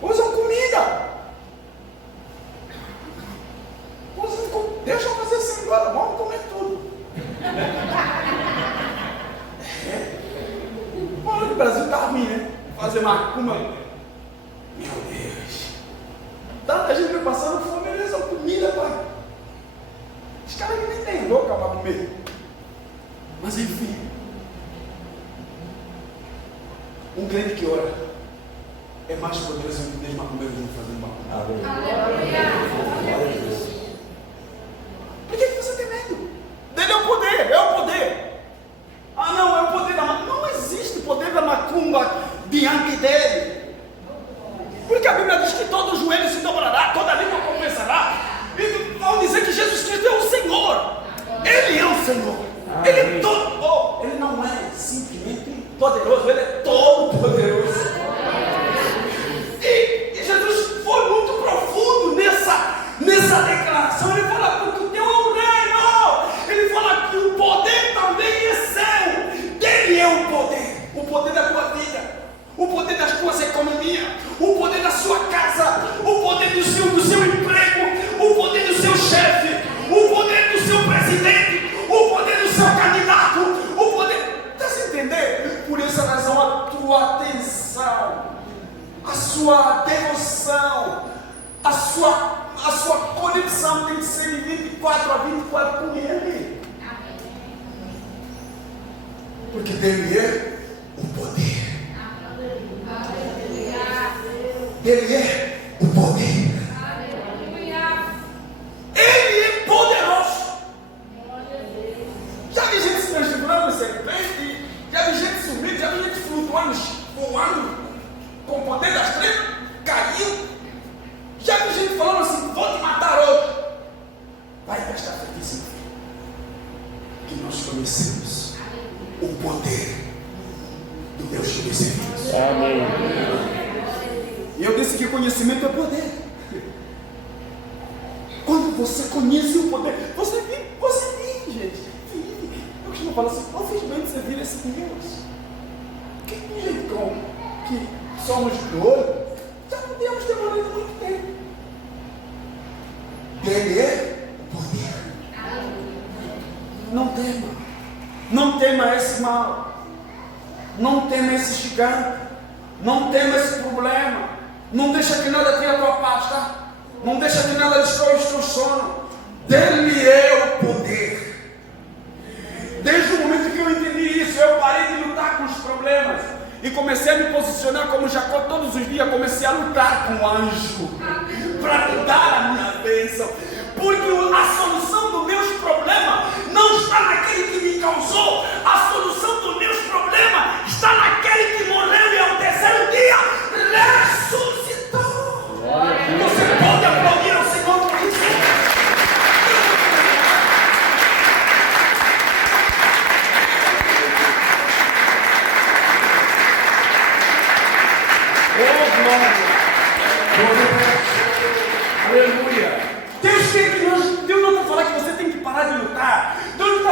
Usam comida. Deixa eu fazer assim agora. Vamos comer tudo. Olha, o Brasil está ruim, né? Fazer macumba. Meu Deus. Tanta gente vai passando fome, eles usam comida, pai. Os caras nem têm boca para comer. Mas enfim. Um crente que ora é mais poderoso que os macumbeiros vão fazer macumba. Por que você tem medo? Dele é o poder, é o poder. Ah não, é o poder da macumba. Não existe poder da macumba diante dele. Porque a Bíblia diz que todo joelho se dobrará, toda língua confessará. E vão dizer que Jesus Cristo é o Senhor. Ele é o Senhor. Ele é todo. Ele não é simplesmente poderoso, ele é todo poderoso. E Jesus foi muito profundo nessa declaração. Ele fala porque o teu é o reino. Ele fala que o poder também é seu. Dele é o poder da tua vida, o poder das tuas economias, o poder da sua casa, o poder do seu emprego, o poder do seu chefe, o poder do seu presidente, o poder do seu candidato, o poder. Está se entender? Por essa razão, a tua atenção, a sua devoção, a sua conexão tem que ser de 24 a 24 com Ele. Porque dele é o poder. Ele é o poder. Ele é poderoso. Já vi gente se transfigurando em serpente, já vi gente subindo, já vi gente flutuando, voando com o poder das trevas, caiu. Já vi gente falando assim: vou te matar hoje. Vai prestar feitiço, que nós conhecemos o poder do Deus que nós servimos. Amém. E eu disse que conhecimento é poder. Quando você conhece o poder, você vive, gente. Vive. Eu costumo falar assim: vocês bem de servir esse Deus. Que do jeito que somos doidos, já não temos demorado muito tempo. Ele é o poder. Não tema. Não tema esse mal. Não tema esse gigante. Não tema esse problema. Não deixa que nada tire a tua paz, tá? Não deixa que nada destrua o teu sono. Dele é o poder. Desde o momento que eu entendi isso, eu parei de lutar com os problemas e comecei a me posicionar como Jacó todos os dias. Comecei a lutar com o anjo para me dar a minha bênção, porque a solução dos meus problemas não está naquele que me causou. A solução dos meus problemas está naquele que morreu e ao terceiro dia ressuscitou. Você pode aplaudir ao Senhor por isso? Oh, glória! Aleluia! Deus não está falando que você tem que parar de lutar. Deus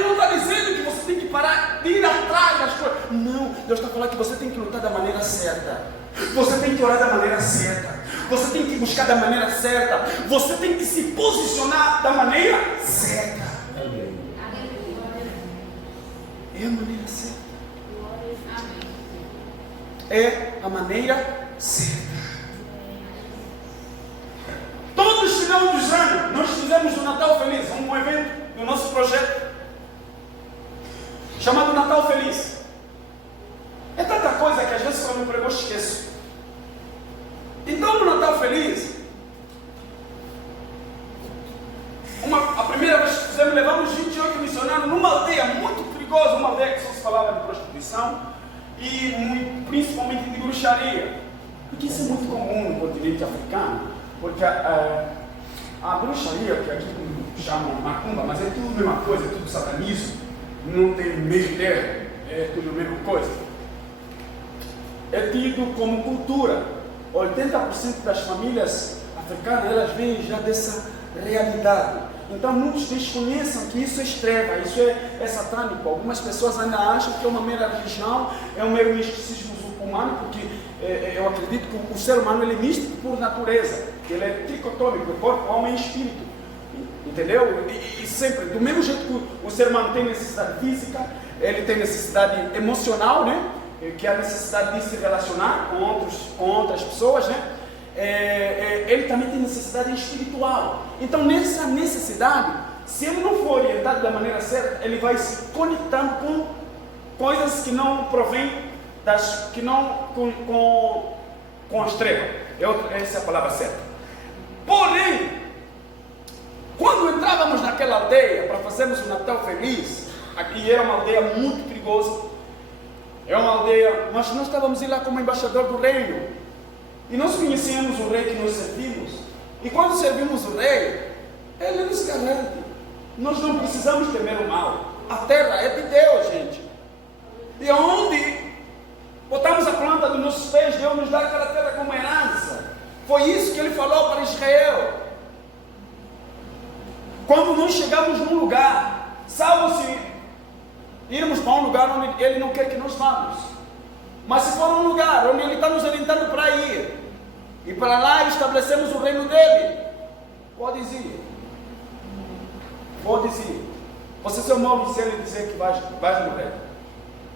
não está dizendo que você tem que parar de ir atrás das coisas. Não, Deus está falando que você tem que lutar da maneira certa. Você tem que orar da maneira certa. Você tem que buscar da maneira certa. Você tem que se posicionar da maneira certa. É a maneira certa. É a maneira certa. Todos os finais dos anos, nós fizemos o Natal Feliz, um evento do nosso projeto, chamado Natal Feliz. É tanta coisa que às vezes quando eu prego eu esqueço. Então no Natal Feliz, a primeira vez que fizemos, levamos 28 missionários numa aldeia muito perigosa, uma aldeia que só se falava de prostituição e principalmente de bruxaria. Porque isso é muito comum no continente africano, porque a bruxaria, que aqui chamam macumba, mas é tudo a mesma coisa, é tudo satanismo, não tem meio termo, é tudo a mesma coisa. É tido como cultura. 80% das famílias africanas, elas vêm já dessa realidade. Então muitos desconhecem que isso é treva, isso é satânico. Algumas pessoas ainda acham que é uma mera religião, é um mero misticismo humano, porque eu acredito que o ser humano ele é místico por natureza, ele é tricotômico, corpo, alma e espírito, entendeu? E sempre, do mesmo jeito que o ser humano tem necessidade física, ele tem necessidade emocional, né? Que é a necessidade de se relacionar com outras pessoas, né? Ele também tem necessidade espiritual. Então nessa necessidade, se ele não for orientado da maneira certa, ele vai se conectando com coisas que não provêm com as trevas. Essa é a palavra certa. Porém, quando entrávamos naquela aldeia para fazermos o Natal Feliz, aqui era uma aldeia muito perigosa, é uma aldeia, mas nós estávamos lá como embaixador do reino, e nós conhecíamos o rei que nós servimos, e quando servimos o rei, ele nos garante, nós não precisamos temer o mal, a terra é de Deus, gente, e onde botamos a planta dos nossos pés, Deus nos dá aquela terra como herança. Foi isso que ele falou para Israel. Quando nós chegamos num lugar, salvo se irmos para um lugar onde ele não quer que nós vamos, mas se for um lugar onde ele está nos orientando para ir, e para lá estabelecemos o reino dele, pode ir. Você só morre se ele dizer que vai morrer.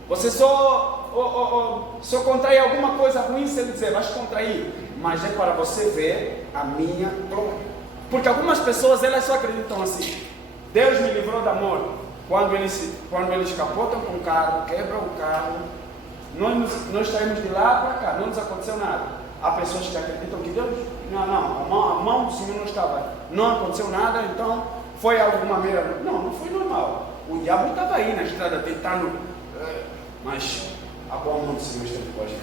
Você só contrai alguma coisa ruim se ele dizer, vai contrair, mas é para você ver a minha glória. Porque algumas pessoas, elas só acreditam assim: Deus me livrou da morte. Quando eles capotam com o carro, quebram o carro, nós saímos de lá para cá, não nos aconteceu nada. há pessoas que acreditam que Deus, a mão do Senhor não estava, não aconteceu nada, então foi alguma maneira. Não foi normal. O diabo estava aí na estrada tentando, mas a boa mão do Senhor esteve com a gente.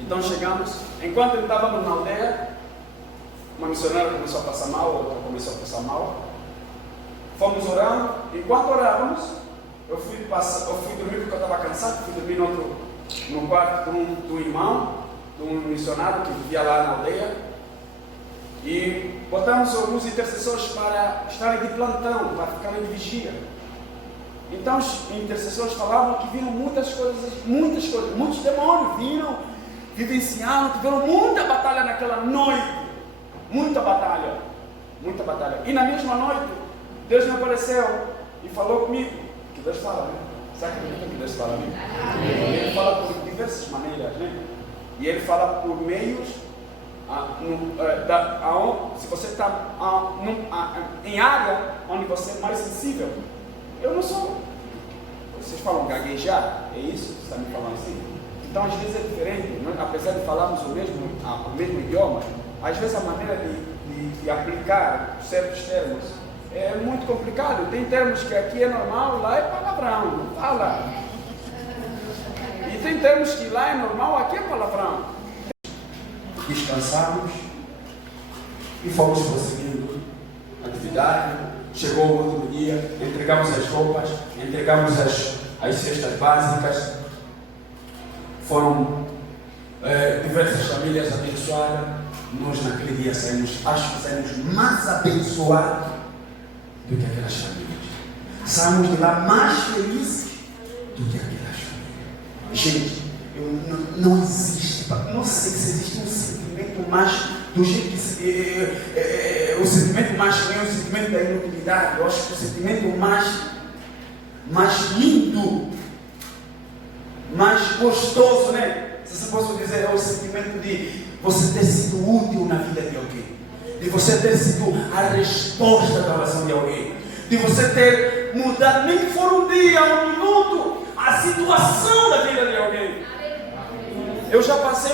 Então chegamos, enquanto estávamos na aldeia, uma missionária começou a passar mal, outra começou a passar mal. Fomos orando, enquanto orávamos, eu fui dormir porque eu estava cansado, fui dormir no quarto de um irmão, de um missionário que vivia lá na aldeia. E botamos alguns intercessores para estarem de plantão, para ficarem de vigia. Então os intercessores falavam que viram muitas coisas, muitos demônios viram, vivenciaram, tiveram muita batalha naquela noite. Muita batalha. E na mesma noite, Deus me apareceu e falou comigo. Que Deus fala, né? Você acredita que Deus fala, né? Ele fala por diversas maneiras, né? E Ele fala por meios, se você está em área onde você é mais sensível. Eu não sou. Vocês falam gaguejar? É isso que você está me falando assim? Então às vezes é diferente, apesar de falarmos o mesmo idioma, às vezes a maneira de aplicar certos termos é muito complicado. Tem termos que aqui é normal, lá é palavrão, não fala. E tem termos que lá é normal, aqui é palavrão. Descansamos e fomos prosseguindo a atividade. Chegou o outro dia, entregamos as roupas, entregamos as cestas básicas. Foram diversas famílias abençoadas. Nós naquele dia saímos mais abençoados do que aquelas famílias. Saímos de lá mais felizes do que aquelas famílias. Gente, não existe, não sei se existe um sentimento mais do jeito que o sentimento mais ruim é o sentimento da inutilidade. Eu acho que o sentimento mais lindo, mais gostoso, né? Se posso dizer, é o sentimento de você ter sido útil na vida de alguém, de você ter sido a resposta da oração de alguém, de você ter mudado, nem que for um dia, um minuto, a situação da vida de alguém. Eu já passei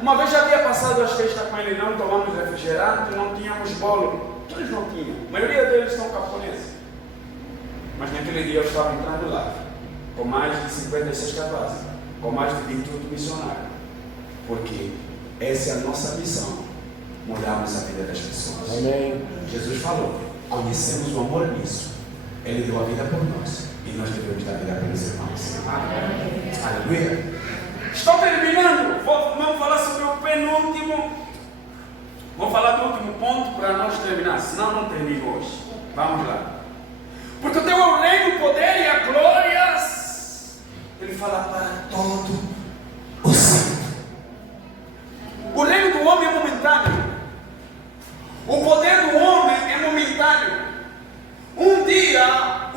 uma vez já havia passado as festas com ele, não tomamos refrigerante, não tínhamos bolo, todos não tinham, a maioria deles são camponeses. Mas naquele dia eu estava entrando lá, com mais de 56 cabazes, com mais de 28 missionários, porque essa é a nossa missão, mudarmos a vida das pessoas. Amém. Jesus falou, conhecemos o amor nisso, Ele deu a vida por nós, e nós devemos dar a vida pelos irmãos. Amém. Aleluia. Estou terminando, vamos falar sobre o penúltimo, vamos falar do último ponto para nós terminar, senão não termino hoje. Vamos lá. Porque o teu é o reino, o poder e a glória. Ele fala para todo o santo. O reino do homem é momentâneo. O poder do homem é momentâneo. Um dia,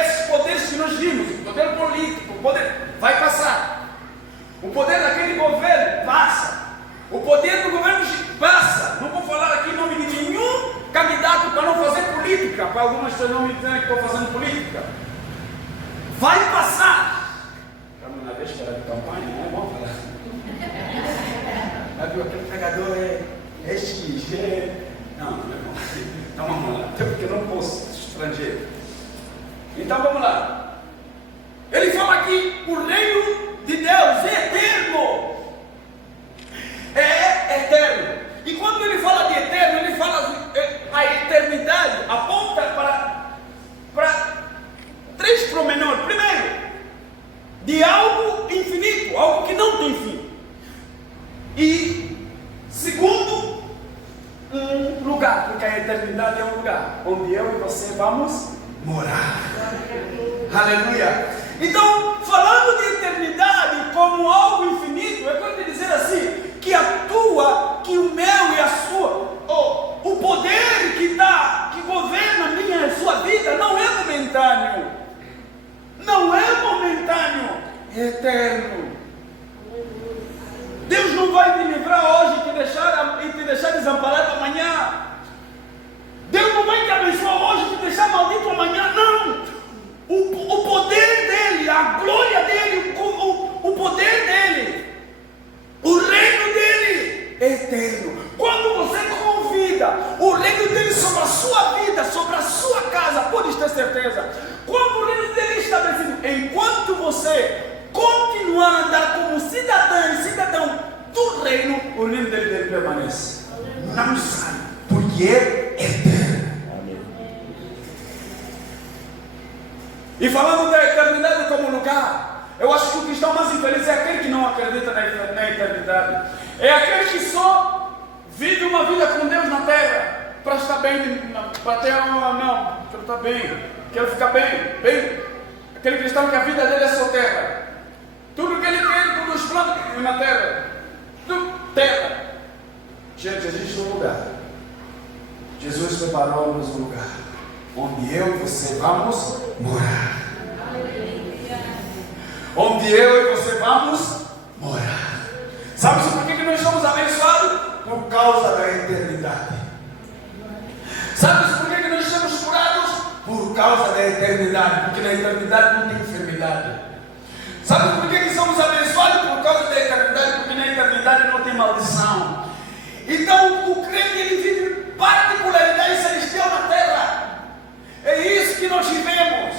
esses poderes que nós vimos, o poder político, o poder vai passar. O poder daquele governo passa. O poder do governo passa. Não vou falar aqui em nome de nenhum candidato para não fazer política. Para algumas pessoas não me dizem que estou fazendo política. Vai passar. Estamos na véspera de campanha, não é bom falar. Aquele pregador é X. Não é bom. Então vamos lá. Até porque eu não posso, estrangeiro. Então vamos lá. Ele fala aqui, o reino de Deus é eterno. É eterno. E quando ele fala de eterno, ele fala a eternidade aponta para três promenores. Primeiro, de algo infinito, algo que não tem fim. E segundo, um lugar, porque a eternidade é um lugar onde eu e você vamos morar. Aleluia. Então, falando de eternidade como algo infinito, eu quero te dizer assim, que que o meu e a sua, o poder que governa a minha e a sua vida não é momentâneo. Não é momentâneo, é eterno. Deus não vai te livrar hoje e te deixar desamparado amanhã. Deus não vai te abençoar hoje e te deixar maldito amanhã, não. O poder dele, a glória dele, o poder eterno. Quando você convida o reino dele sobre a sua vida, sobre a sua casa, pode ter certeza, quando o reino dele é estabelecido, enquanto você continuar a andar como cidadão do reino, o reino dele permanece. Não sai, porque é eterno. E falando da eternidade como lugar, eu acho que o cristão mais infeliz é aquele que não acredita na eternidade. É aquele que só vive uma vida com Deus na terra, para estar bem, para ter não, quero estar bem, quero ficar bem. Aquele cristão que a vida dele é só terra. Tudo que ele quer, todos os planos na terra, tudo terra. Gente, existe um lugar. Jesus preparou-nos um lugar onde eu e você vamos morar. Onde eu e você vamos morar. Sabe por que nós somos abençoados? Por causa da eternidade. Sabe por que nós somos curados? Por causa da eternidade. Porque na eternidade não tem enfermidade. Sabe por que somos abençoados? Por causa da eternidade. Porque na eternidade não tem maldição. Então o crente ele vive particularidade celestial na terra. É isso que nós vivemos.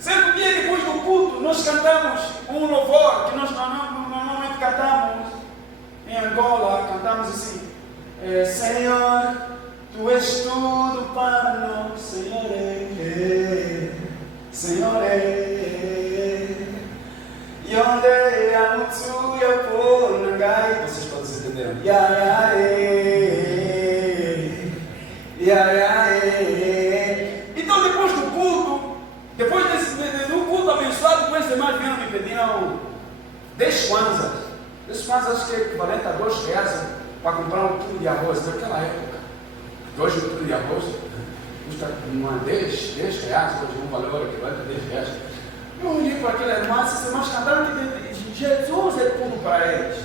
Certo dia depois do culto nós cantamos um louvor que nós normalmente cantamos em Angola, cantamos assim: Senhor, Tu és tudo para nós, Senhor, Senhor, Yonde Amutsu Yaponangai. Vocês podem entender. Então depois do culto, depois do culto abençoado, depois os demais vieram me pediram 10 kwanzas. 10 kwanzas acho que é equivalente a R$2 para comprar um quilo de arroz naquela época. Hoje o quilo de arroz custa R$10, hoje um valor equivalente a R$10. Eu olhei para aquela irmã, esses irmãos cantaram que Jesus é tudo para elas.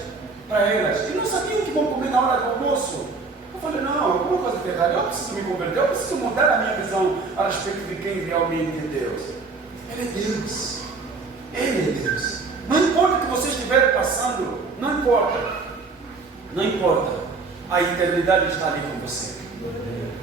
E não sabiam que vão comer na hora do almoço. Eu falei, não, alguma coisa de errado, eu preciso me converter, eu preciso mudar a minha visão a respeito de quem realmente é Deus. Ele é Deus. Ele é Deus. Não importa o que você estiver passando, não importa. A eternidade está ali com você.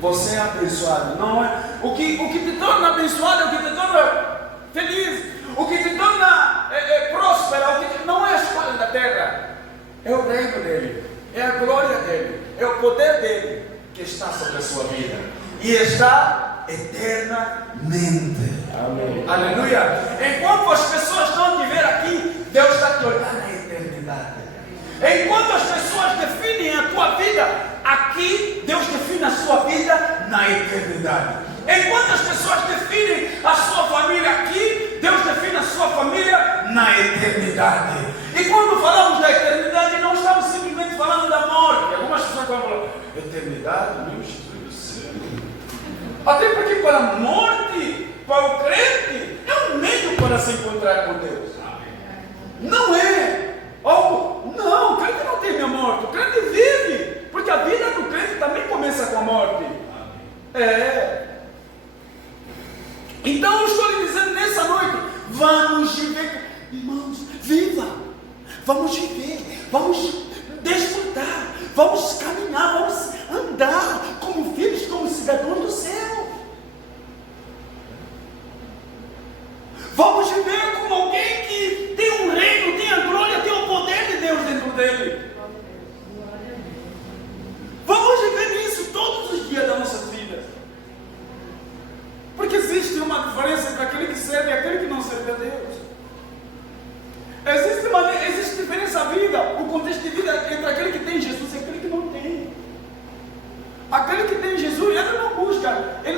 Você é abençoado. Não é? O que te torna abençoado, o que te torna feliz, o que te torna próspera, não é as coisas da terra, é o reino dele, é a glória dele, é o poder dele que está sobre a sua vida e está eternamente. Amém. Aleluia. Enquanto as pessoas estão te ver aqui, Deus está te olhando na eternidade. Enquanto as pessoas definem a tua vida aqui, Deus define a sua vida na eternidade. Enquanto as pessoas definem a sua família aqui, Deus define a sua família na eternidade. E quando falamos da eternidade, não estamos simplesmente falando da morte. Algumas pessoas falam, eternidade, meu Jesus do céu. Até porque para a morte, para o crente, é um meio para se encontrar com Deus. Não é algo, não, o crente não tem a morte, o crente vive, porque a vida do crente também começa com a morte. Então eu estou lhe dizendo nessa noite, vamos viver, irmãos, viva, vamos viver, vamos desfrutar, vamos caminhar, vamos andar como filhos, como cidadãos do céu. Vamos viver como alguém que tem um reino, tem a glória, tem o poder de Deus dentro dele. Vamos viver nisso todos os dias das nossas vidas. Porque existe uma diferença entre aquele que serve e aquele que não serve a Deus. Existe diferença na vida, o contexto de vida entre aquele que tem Jesus e aquele que não tem. Aquele que tem Jesus, ele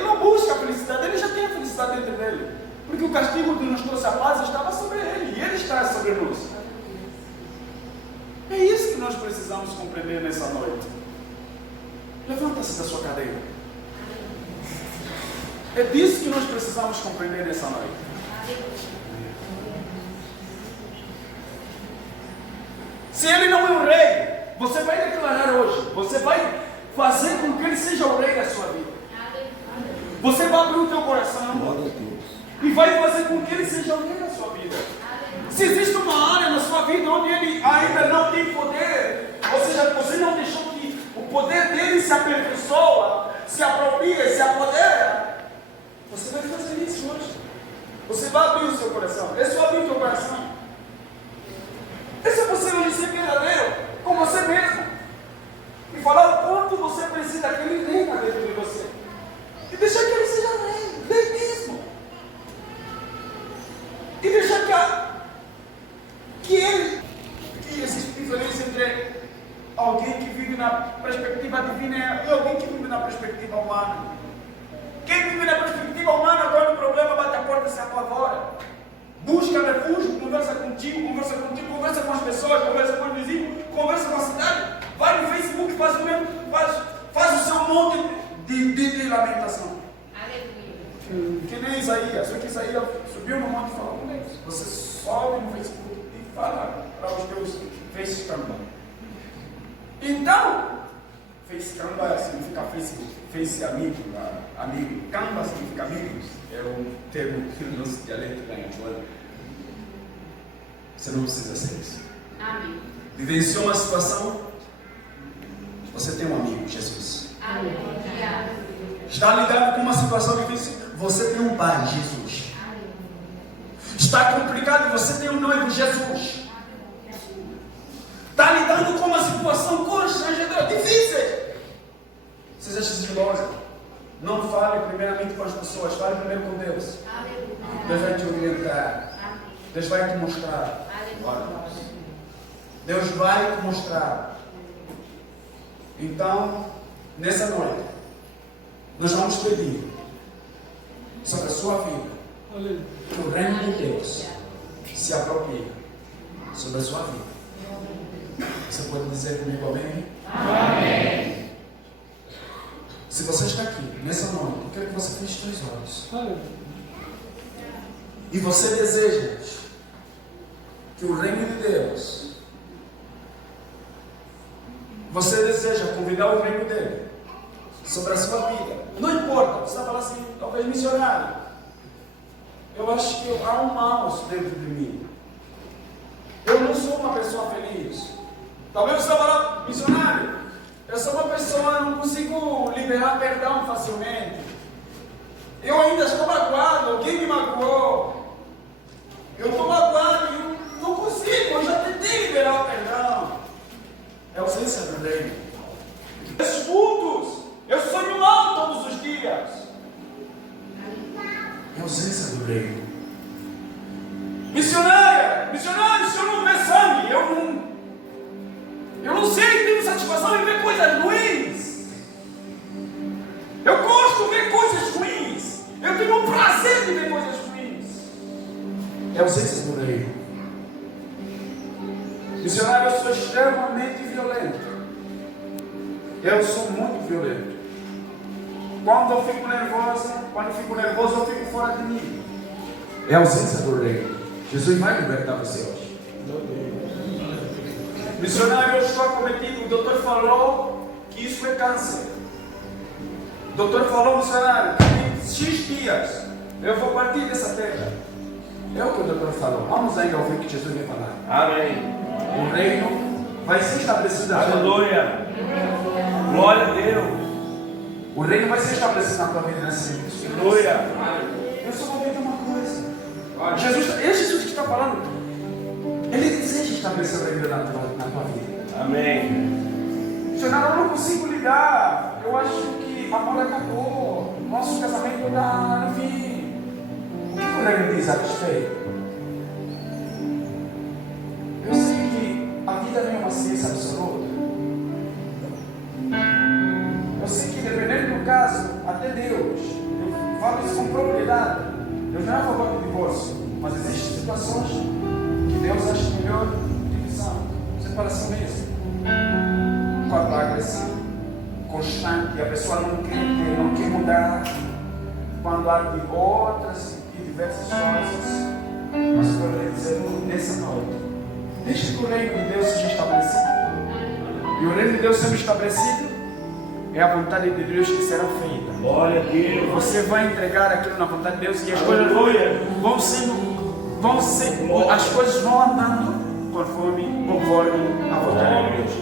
não busca a felicidade, ele já tem a felicidade dentro dele. Porque o castigo que nos trouxe a paz estava sobre ele, e ele está sobre nós. É isso que nós precisamos compreender nessa noite. Levanta-se da sua cadeira. É disso que nós precisamos compreender nessa noite. Se ele não é o rei, você vai declarar hoje, você vai fazer com que ele seja o rei da sua vida. Você vai abrir o teu coração e vai fazer com que ele seja o rei da sua vida. Se existe uma área na sua vida onde ele ainda não tem poder, ou seja, você não deixou que o poder dele se aperfeiçoa, se apropria, se apodera, você vai fazer isso hoje. Você vai abrir o seu coração. É só abrir o seu coração. É só você hoje ser verdadeiro com você mesmo. E falar o quanto você precisa que ele reina dentro de você. E deixar que ele seja rei mesmo. E deixar que existe diferença entre alguém que vive na perspectiva divina e alguém que vive na perspectiva humana. Quem vive na perspectiva humana, quando o problema bate a porta, se apavora. Busca refúgio, conversa contigo, conversa com as pessoas, conversa com os vizinhos, conversa com a cidade. Vai no Facebook, faz o seu monte de lamentação. Aleluia. Que nem Isaías, só que Isaías subiu no monte e falou com Deus. Você sobe no Facebook e fala para os teus faces Canva. Então, face Canva significa face amigo, amigo. Canva significa amigos. É um termo que no nosso dialeto ganha agora. Você não precisa ser isso. Amém. Vivenciou uma situação, você tem um amigo, Jesus. Aleluia. Está lidando com uma situação difícil, você tem um pai, Jesus. Aleluia. Está complicado, você tem um noivo, Jesus. Está lidando com uma situação constrangedora, difícil. Seja sigilosa. Não fale primeiramente com as pessoas, fale primeiro com Deus. Aleluia. Deus vai te orientar. Deus vai te mostrar. Deus vai te mostrar. Então, nessa noite, nós vamos pedir sobre a sua vida que o reino de Deus se aproprie sobre a sua vida. Você pode dizer comigo amém? Amém. Se você está aqui nessa noite, eu quero que você feche os seus olhos. E você deseja que o reino de Deus, você deseja convidar o reino dele sobre a sua vida. Não importa, você vai falar assim, talvez missionário. Eu acho que há um mal dentro de mim. Eu não sou uma pessoa feliz. Talvez você vai falar, missionário, eu sou uma pessoa, não consigo liberar perdão facilmente. Eu ainda estou magoado, alguém me magoou. Eu estou magoado e eu não consigo, eu já tentei liberar o perdão. É a ausência do reino. Esses cultos, eu sonho mal todos os dias. É a ausência do reino. Missionário, se eu não ver sangue, eu não sei, tenho satisfação em ver coisas ruins. Eu gosto de ver coisas ruins. Eu tenho o prazer de ver coisas ruins. É a ausência do reino. Missionário, eu sou extremamente violento. Eu sou muito violento. Quando eu fico nervoso, eu fico fora de mim. É a ausência do reino. Jesus vai libertar você hoje. Missionário, eu estou acometido. O doutor falou que isso é câncer. O doutor falou, missionário, que em X dias eu vou partir dessa terra. É o que o doutor falou. Vamos ainda ouvir o que Jesus vai falar. Amém. O reino vai ser estabelecido. Aleluia. Glória a Deus. O reino vai ser estabelecido na tua vida nessa vida. Aleluia. Eu só vou pedir uma coisa. Jesus que está falando, ele deseja estabelecer o reino na tua vida. Amém. Senão eu não consigo lidar. Eu acho que a amor acabou. Nosso casamento está no fim. O que o reino diz a respeito? Eu sei que a vida não é uma ciência absoluta. Eu sei que dependendo do caso, até Deus, eu falo isso com propriedade, Deus não é a favor do divórcio, mas existem situações que Deus acha melhor divisão, separação mesmo. Quando há agressão constante e a pessoa não quer mudar, quando há de outras e diversas coisas, mas eu quero dizer nessa noite, deixa que o reino de Deus seja estabelecido. E o reino de Deus sendo estabelecido, é a vontade de Deus que será feita. Glória a Deus. Você vai entregar aquilo na vontade de Deus e as coisas as coisas vão andando conforme a vontade de Deus.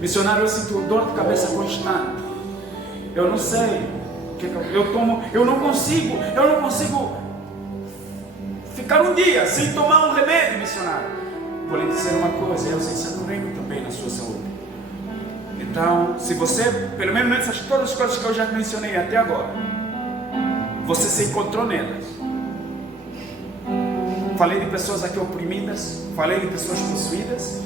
Missionário, eu sinto dor de cabeça constante. Eu não sei. Eu não consigo ficar um dia sem tomar um remédio, missionário. Vou lhe dizer uma coisa, é a ausência do reino também na sua saúde. Então, se você, pelo menos nessas todas as coisas que eu já mencionei até agora, você se encontrou nelas. Falei de pessoas aqui oprimidas, falei de pessoas possuídas,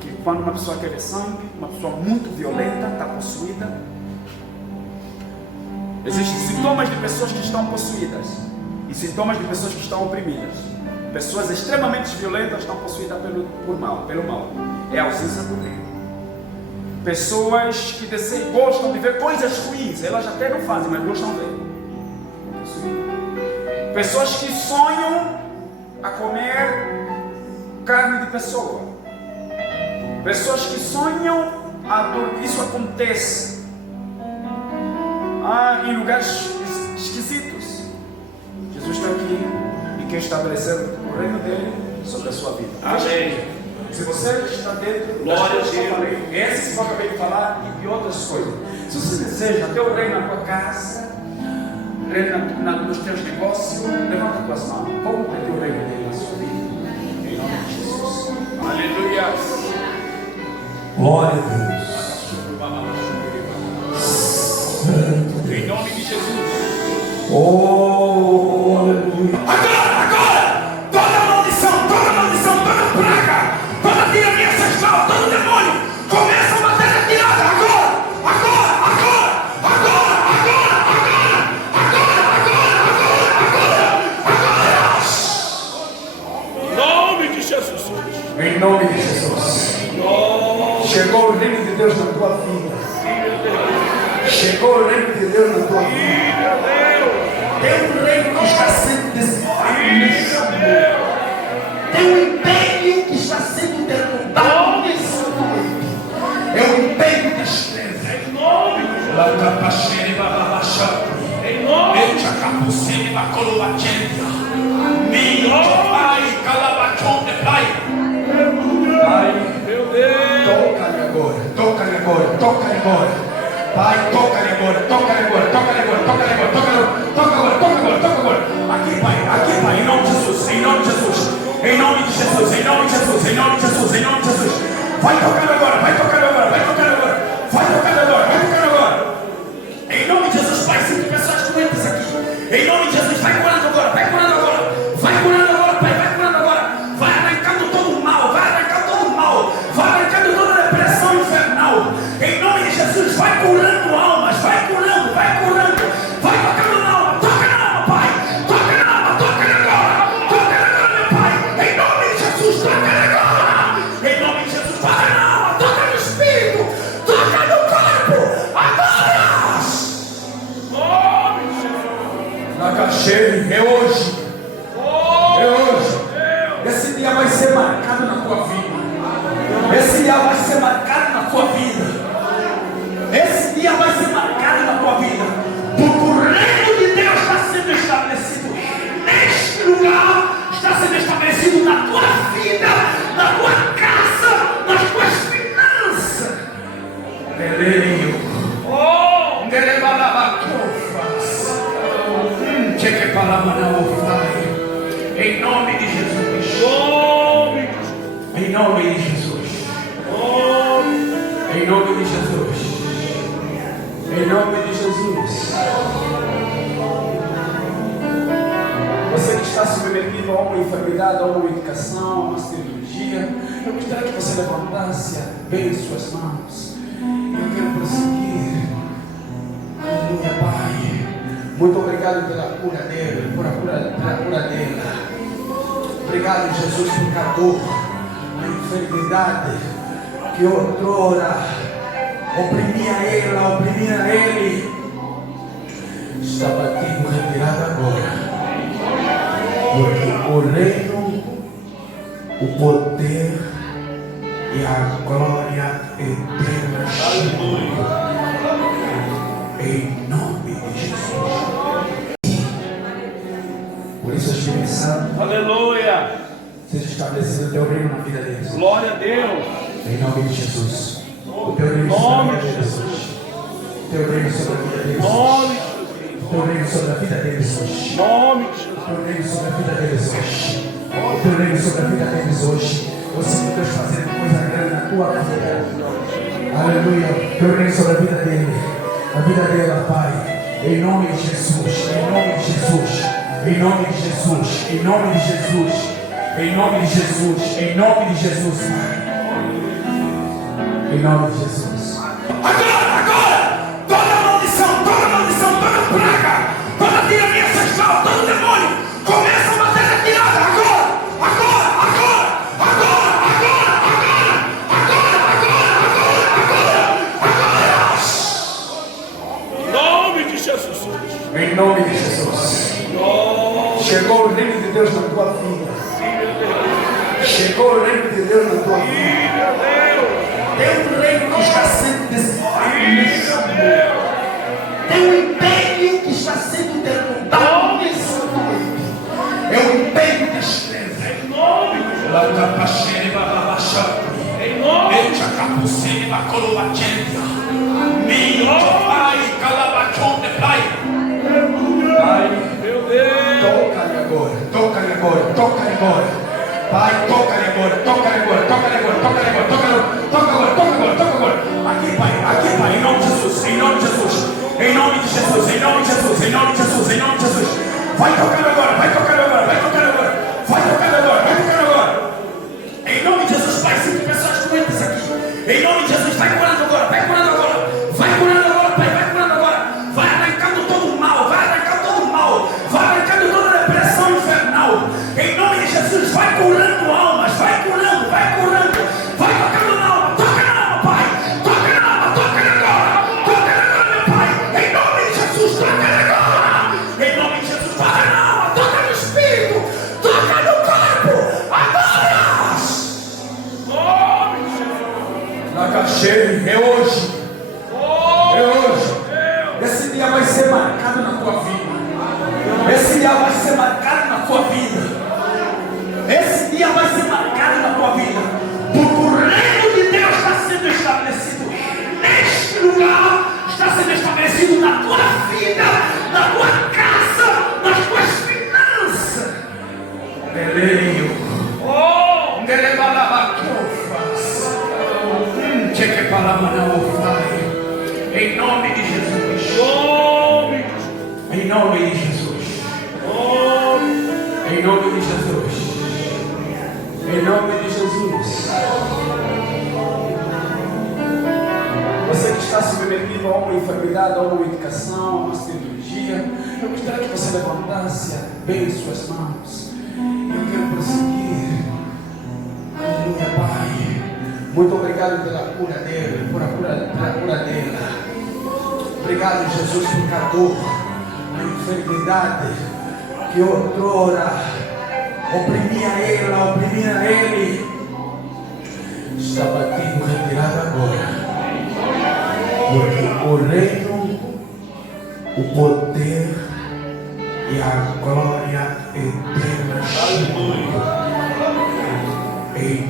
que quando uma pessoa quer ver sangue, uma pessoa muito violenta, está possuída. Existem sintomas de pessoas que estão possuídas e sintomas de pessoas que estão oprimidas. Pessoas extremamente violentas estão possuídas pelo mal. É a ausência do reino. Pessoas que gostam de ver coisas ruins, elas até não fazem, mas gostam de ver. Pessoas que sonham a comer carne de pessoa. Pessoas que sonham a dormir. Isso acontece em lugares esquisitos. Jesus está aqui e quer estabelecer o reino dele sobre a sua vida. Amém. Se você está dentro, glória a Deus. Esse que eu acabei de falar e de outras coisas. Se você deseja ter o reino na tua casa, reino nos teus negócios, levanta as tuas mãos. Vamos pedir o reino dele na sua vida. Em nome de Jesus. Aleluia. Glória a Deus. Santo. Em nome de Jesus. Oh, aleluia. Agora, toda maldição, toda praga, toda tirania ancestral, todo demônio, começa a bater na tirada, agora. Em nome de Jesus. Em nome de Jesus. Chegou o reino de Deus na tua vida. Chegou o reino de Deus na tua vida. Tem um reino que está sendo desfeito. Tem um império que está sendo derrubado nesse momento. É um império de estresse. Em nome de Toca-lhe agora. Pai, toca-lhe agora. Aqui, Pai, em nome de Jesus. Vai tocando agora. Em nome de Jesus, Pai, sinto pessoas doentes aqui. Em nome de Jesus, vai curando agora, Pai, vai curando agora. Vai arrancando todo o mal, vai arrancando toda a depressão infernal. Em nome de Jesus, vai curando almas, vai curando. Vai tocando na alma, toca na alma, Pai. Toca na alma, meu Pai. Em nome de Jesus, toca agora. Em nome de Jesus, toca na alma, toca no espírito, toca no corpo. Agora. É hoje. Esse dia vai ser marcado na tua vida. Esse dia vai ser marcado na tua vida. Porque o reino de Deus está sendo estabelecido neste lugar, está sendo estabelecido na tua vida, na tua casa, nas tuas finanças. Em nome de Jesus. Em nome de Jesus. Em nome de Jesus. Em nome de Jesus. Você que está submetido a uma enfermidade, a uma medicação, a uma cirurgia, eu gostaria que você levantasse bem suas mãos. Eu quero prosseguir. Aleluia, Pai. Muito obrigado pela cura dele, pela cura dela. Obrigado, Jesus, por cada dor, a enfermidade que outrora oprimia ele, está batido, retirado agora, porque o reino, o poder e a glória eterna chegam em nome de Jesus. Por isso, Espírito Santo, Aleluia. seja estabelecido o teu reino na vida deles. Glória a Deus. Em nome de Jesus. O teu reino sobre a vida deles hoje. O teu reino sobre a vida deles hoje. O teu reino sobre a vida deles hoje. O teu reino sobre a vida deles hoje. O teu reino sobre a vida deles hoje. Eu sinto Deus fazendo coisa grande na tua vida. Aleluia. O teu reino sobre a vida dele. A vida dela, Pai. Em nome de Jesus. Em nome de Jesus. Em nome de Jesus. Em nome de Jesus. Em nome de Jesus. Em nome de Jesus, Pai. Em nome de Jesus. Agora, toda maldição, toda praga, toda tirania sexual, todo demônio, começa a bater na tirada, agora. Em nome de Jesus. Em nome de Jesus. Chegou o reino de Deus na tua vida. Chegou o reino de Deus na tua vida. Tem um reino que está sendo desfeito nesse momento. Tem um império que está sendo derrubado nesse momento. É o império das trevas. Em nome de Jesus. Meu Deus. Toca-lhe agora, toca-lhe agora, toca-lhe agora. Pai, toca-lhe agora, toca-lhe agora, toca-lhe agora, toca-lhe agora, toca agora, toca agora, toca agora. Aqui, Pai, em nome de Jesus, em nome de Jesus, em nome de Jesus, em nome de Jesus, em nome de Jesus, em nome de Jesus. Vai tocando agora, vai tocando agora, vai tocando agora, vai tocando agora, vai tocando agora. Em nome de Jesus, Pai, sinto pessoas doentes aqui. Em nome de Jesus, vai curando agora, vai curando agora, vai curando agora, Pai, vai curando agora. Vai arrancando todo o mal, vai arrancando todo o mal, vai arrancando toda a depressão infernal. Em nome de Jesus, vai curando almas, vai curando, vai curando, vai tocando na alma, toca na alma, Pai, toca na alma, toca na agora, toca na alma, meu Pai. Em nome de Jesus, toca na agora. Em nome de Jesus, toca na alma, toca no espírito, toca no corpo, agora. É hoje. É hoje. Esse dia vai ser marcado na tua vida. Esse dia vai ser marcado na tua vida. Esse dia vai ser marcado na tua vida. Porque o reino de Deus está sendo estabelecido neste lugar. Está sendo estabelecido na tua vida, na tua casa, nas tuas finanças. Peleio. Oh, cheque palavra não vai. Em nome de Jesus. Em nome de Jesus. Em nome de Jesus. Em nome de Jesus. Você que está submetido a uma enfermidade, a uma medicação, a uma cirurgia, eu gostaria que você levantasse bem suas mãos. Eu quero prosseguir. Aleluia, Pai. Muito obrigado pela cura dele, pela cura dela. Obrigado, Jesus, por cada dor, a enfermidade que outrora oprimia ele. Está batido, retirado agora. Porque o reino, o poder e a glória eterna chegam. Em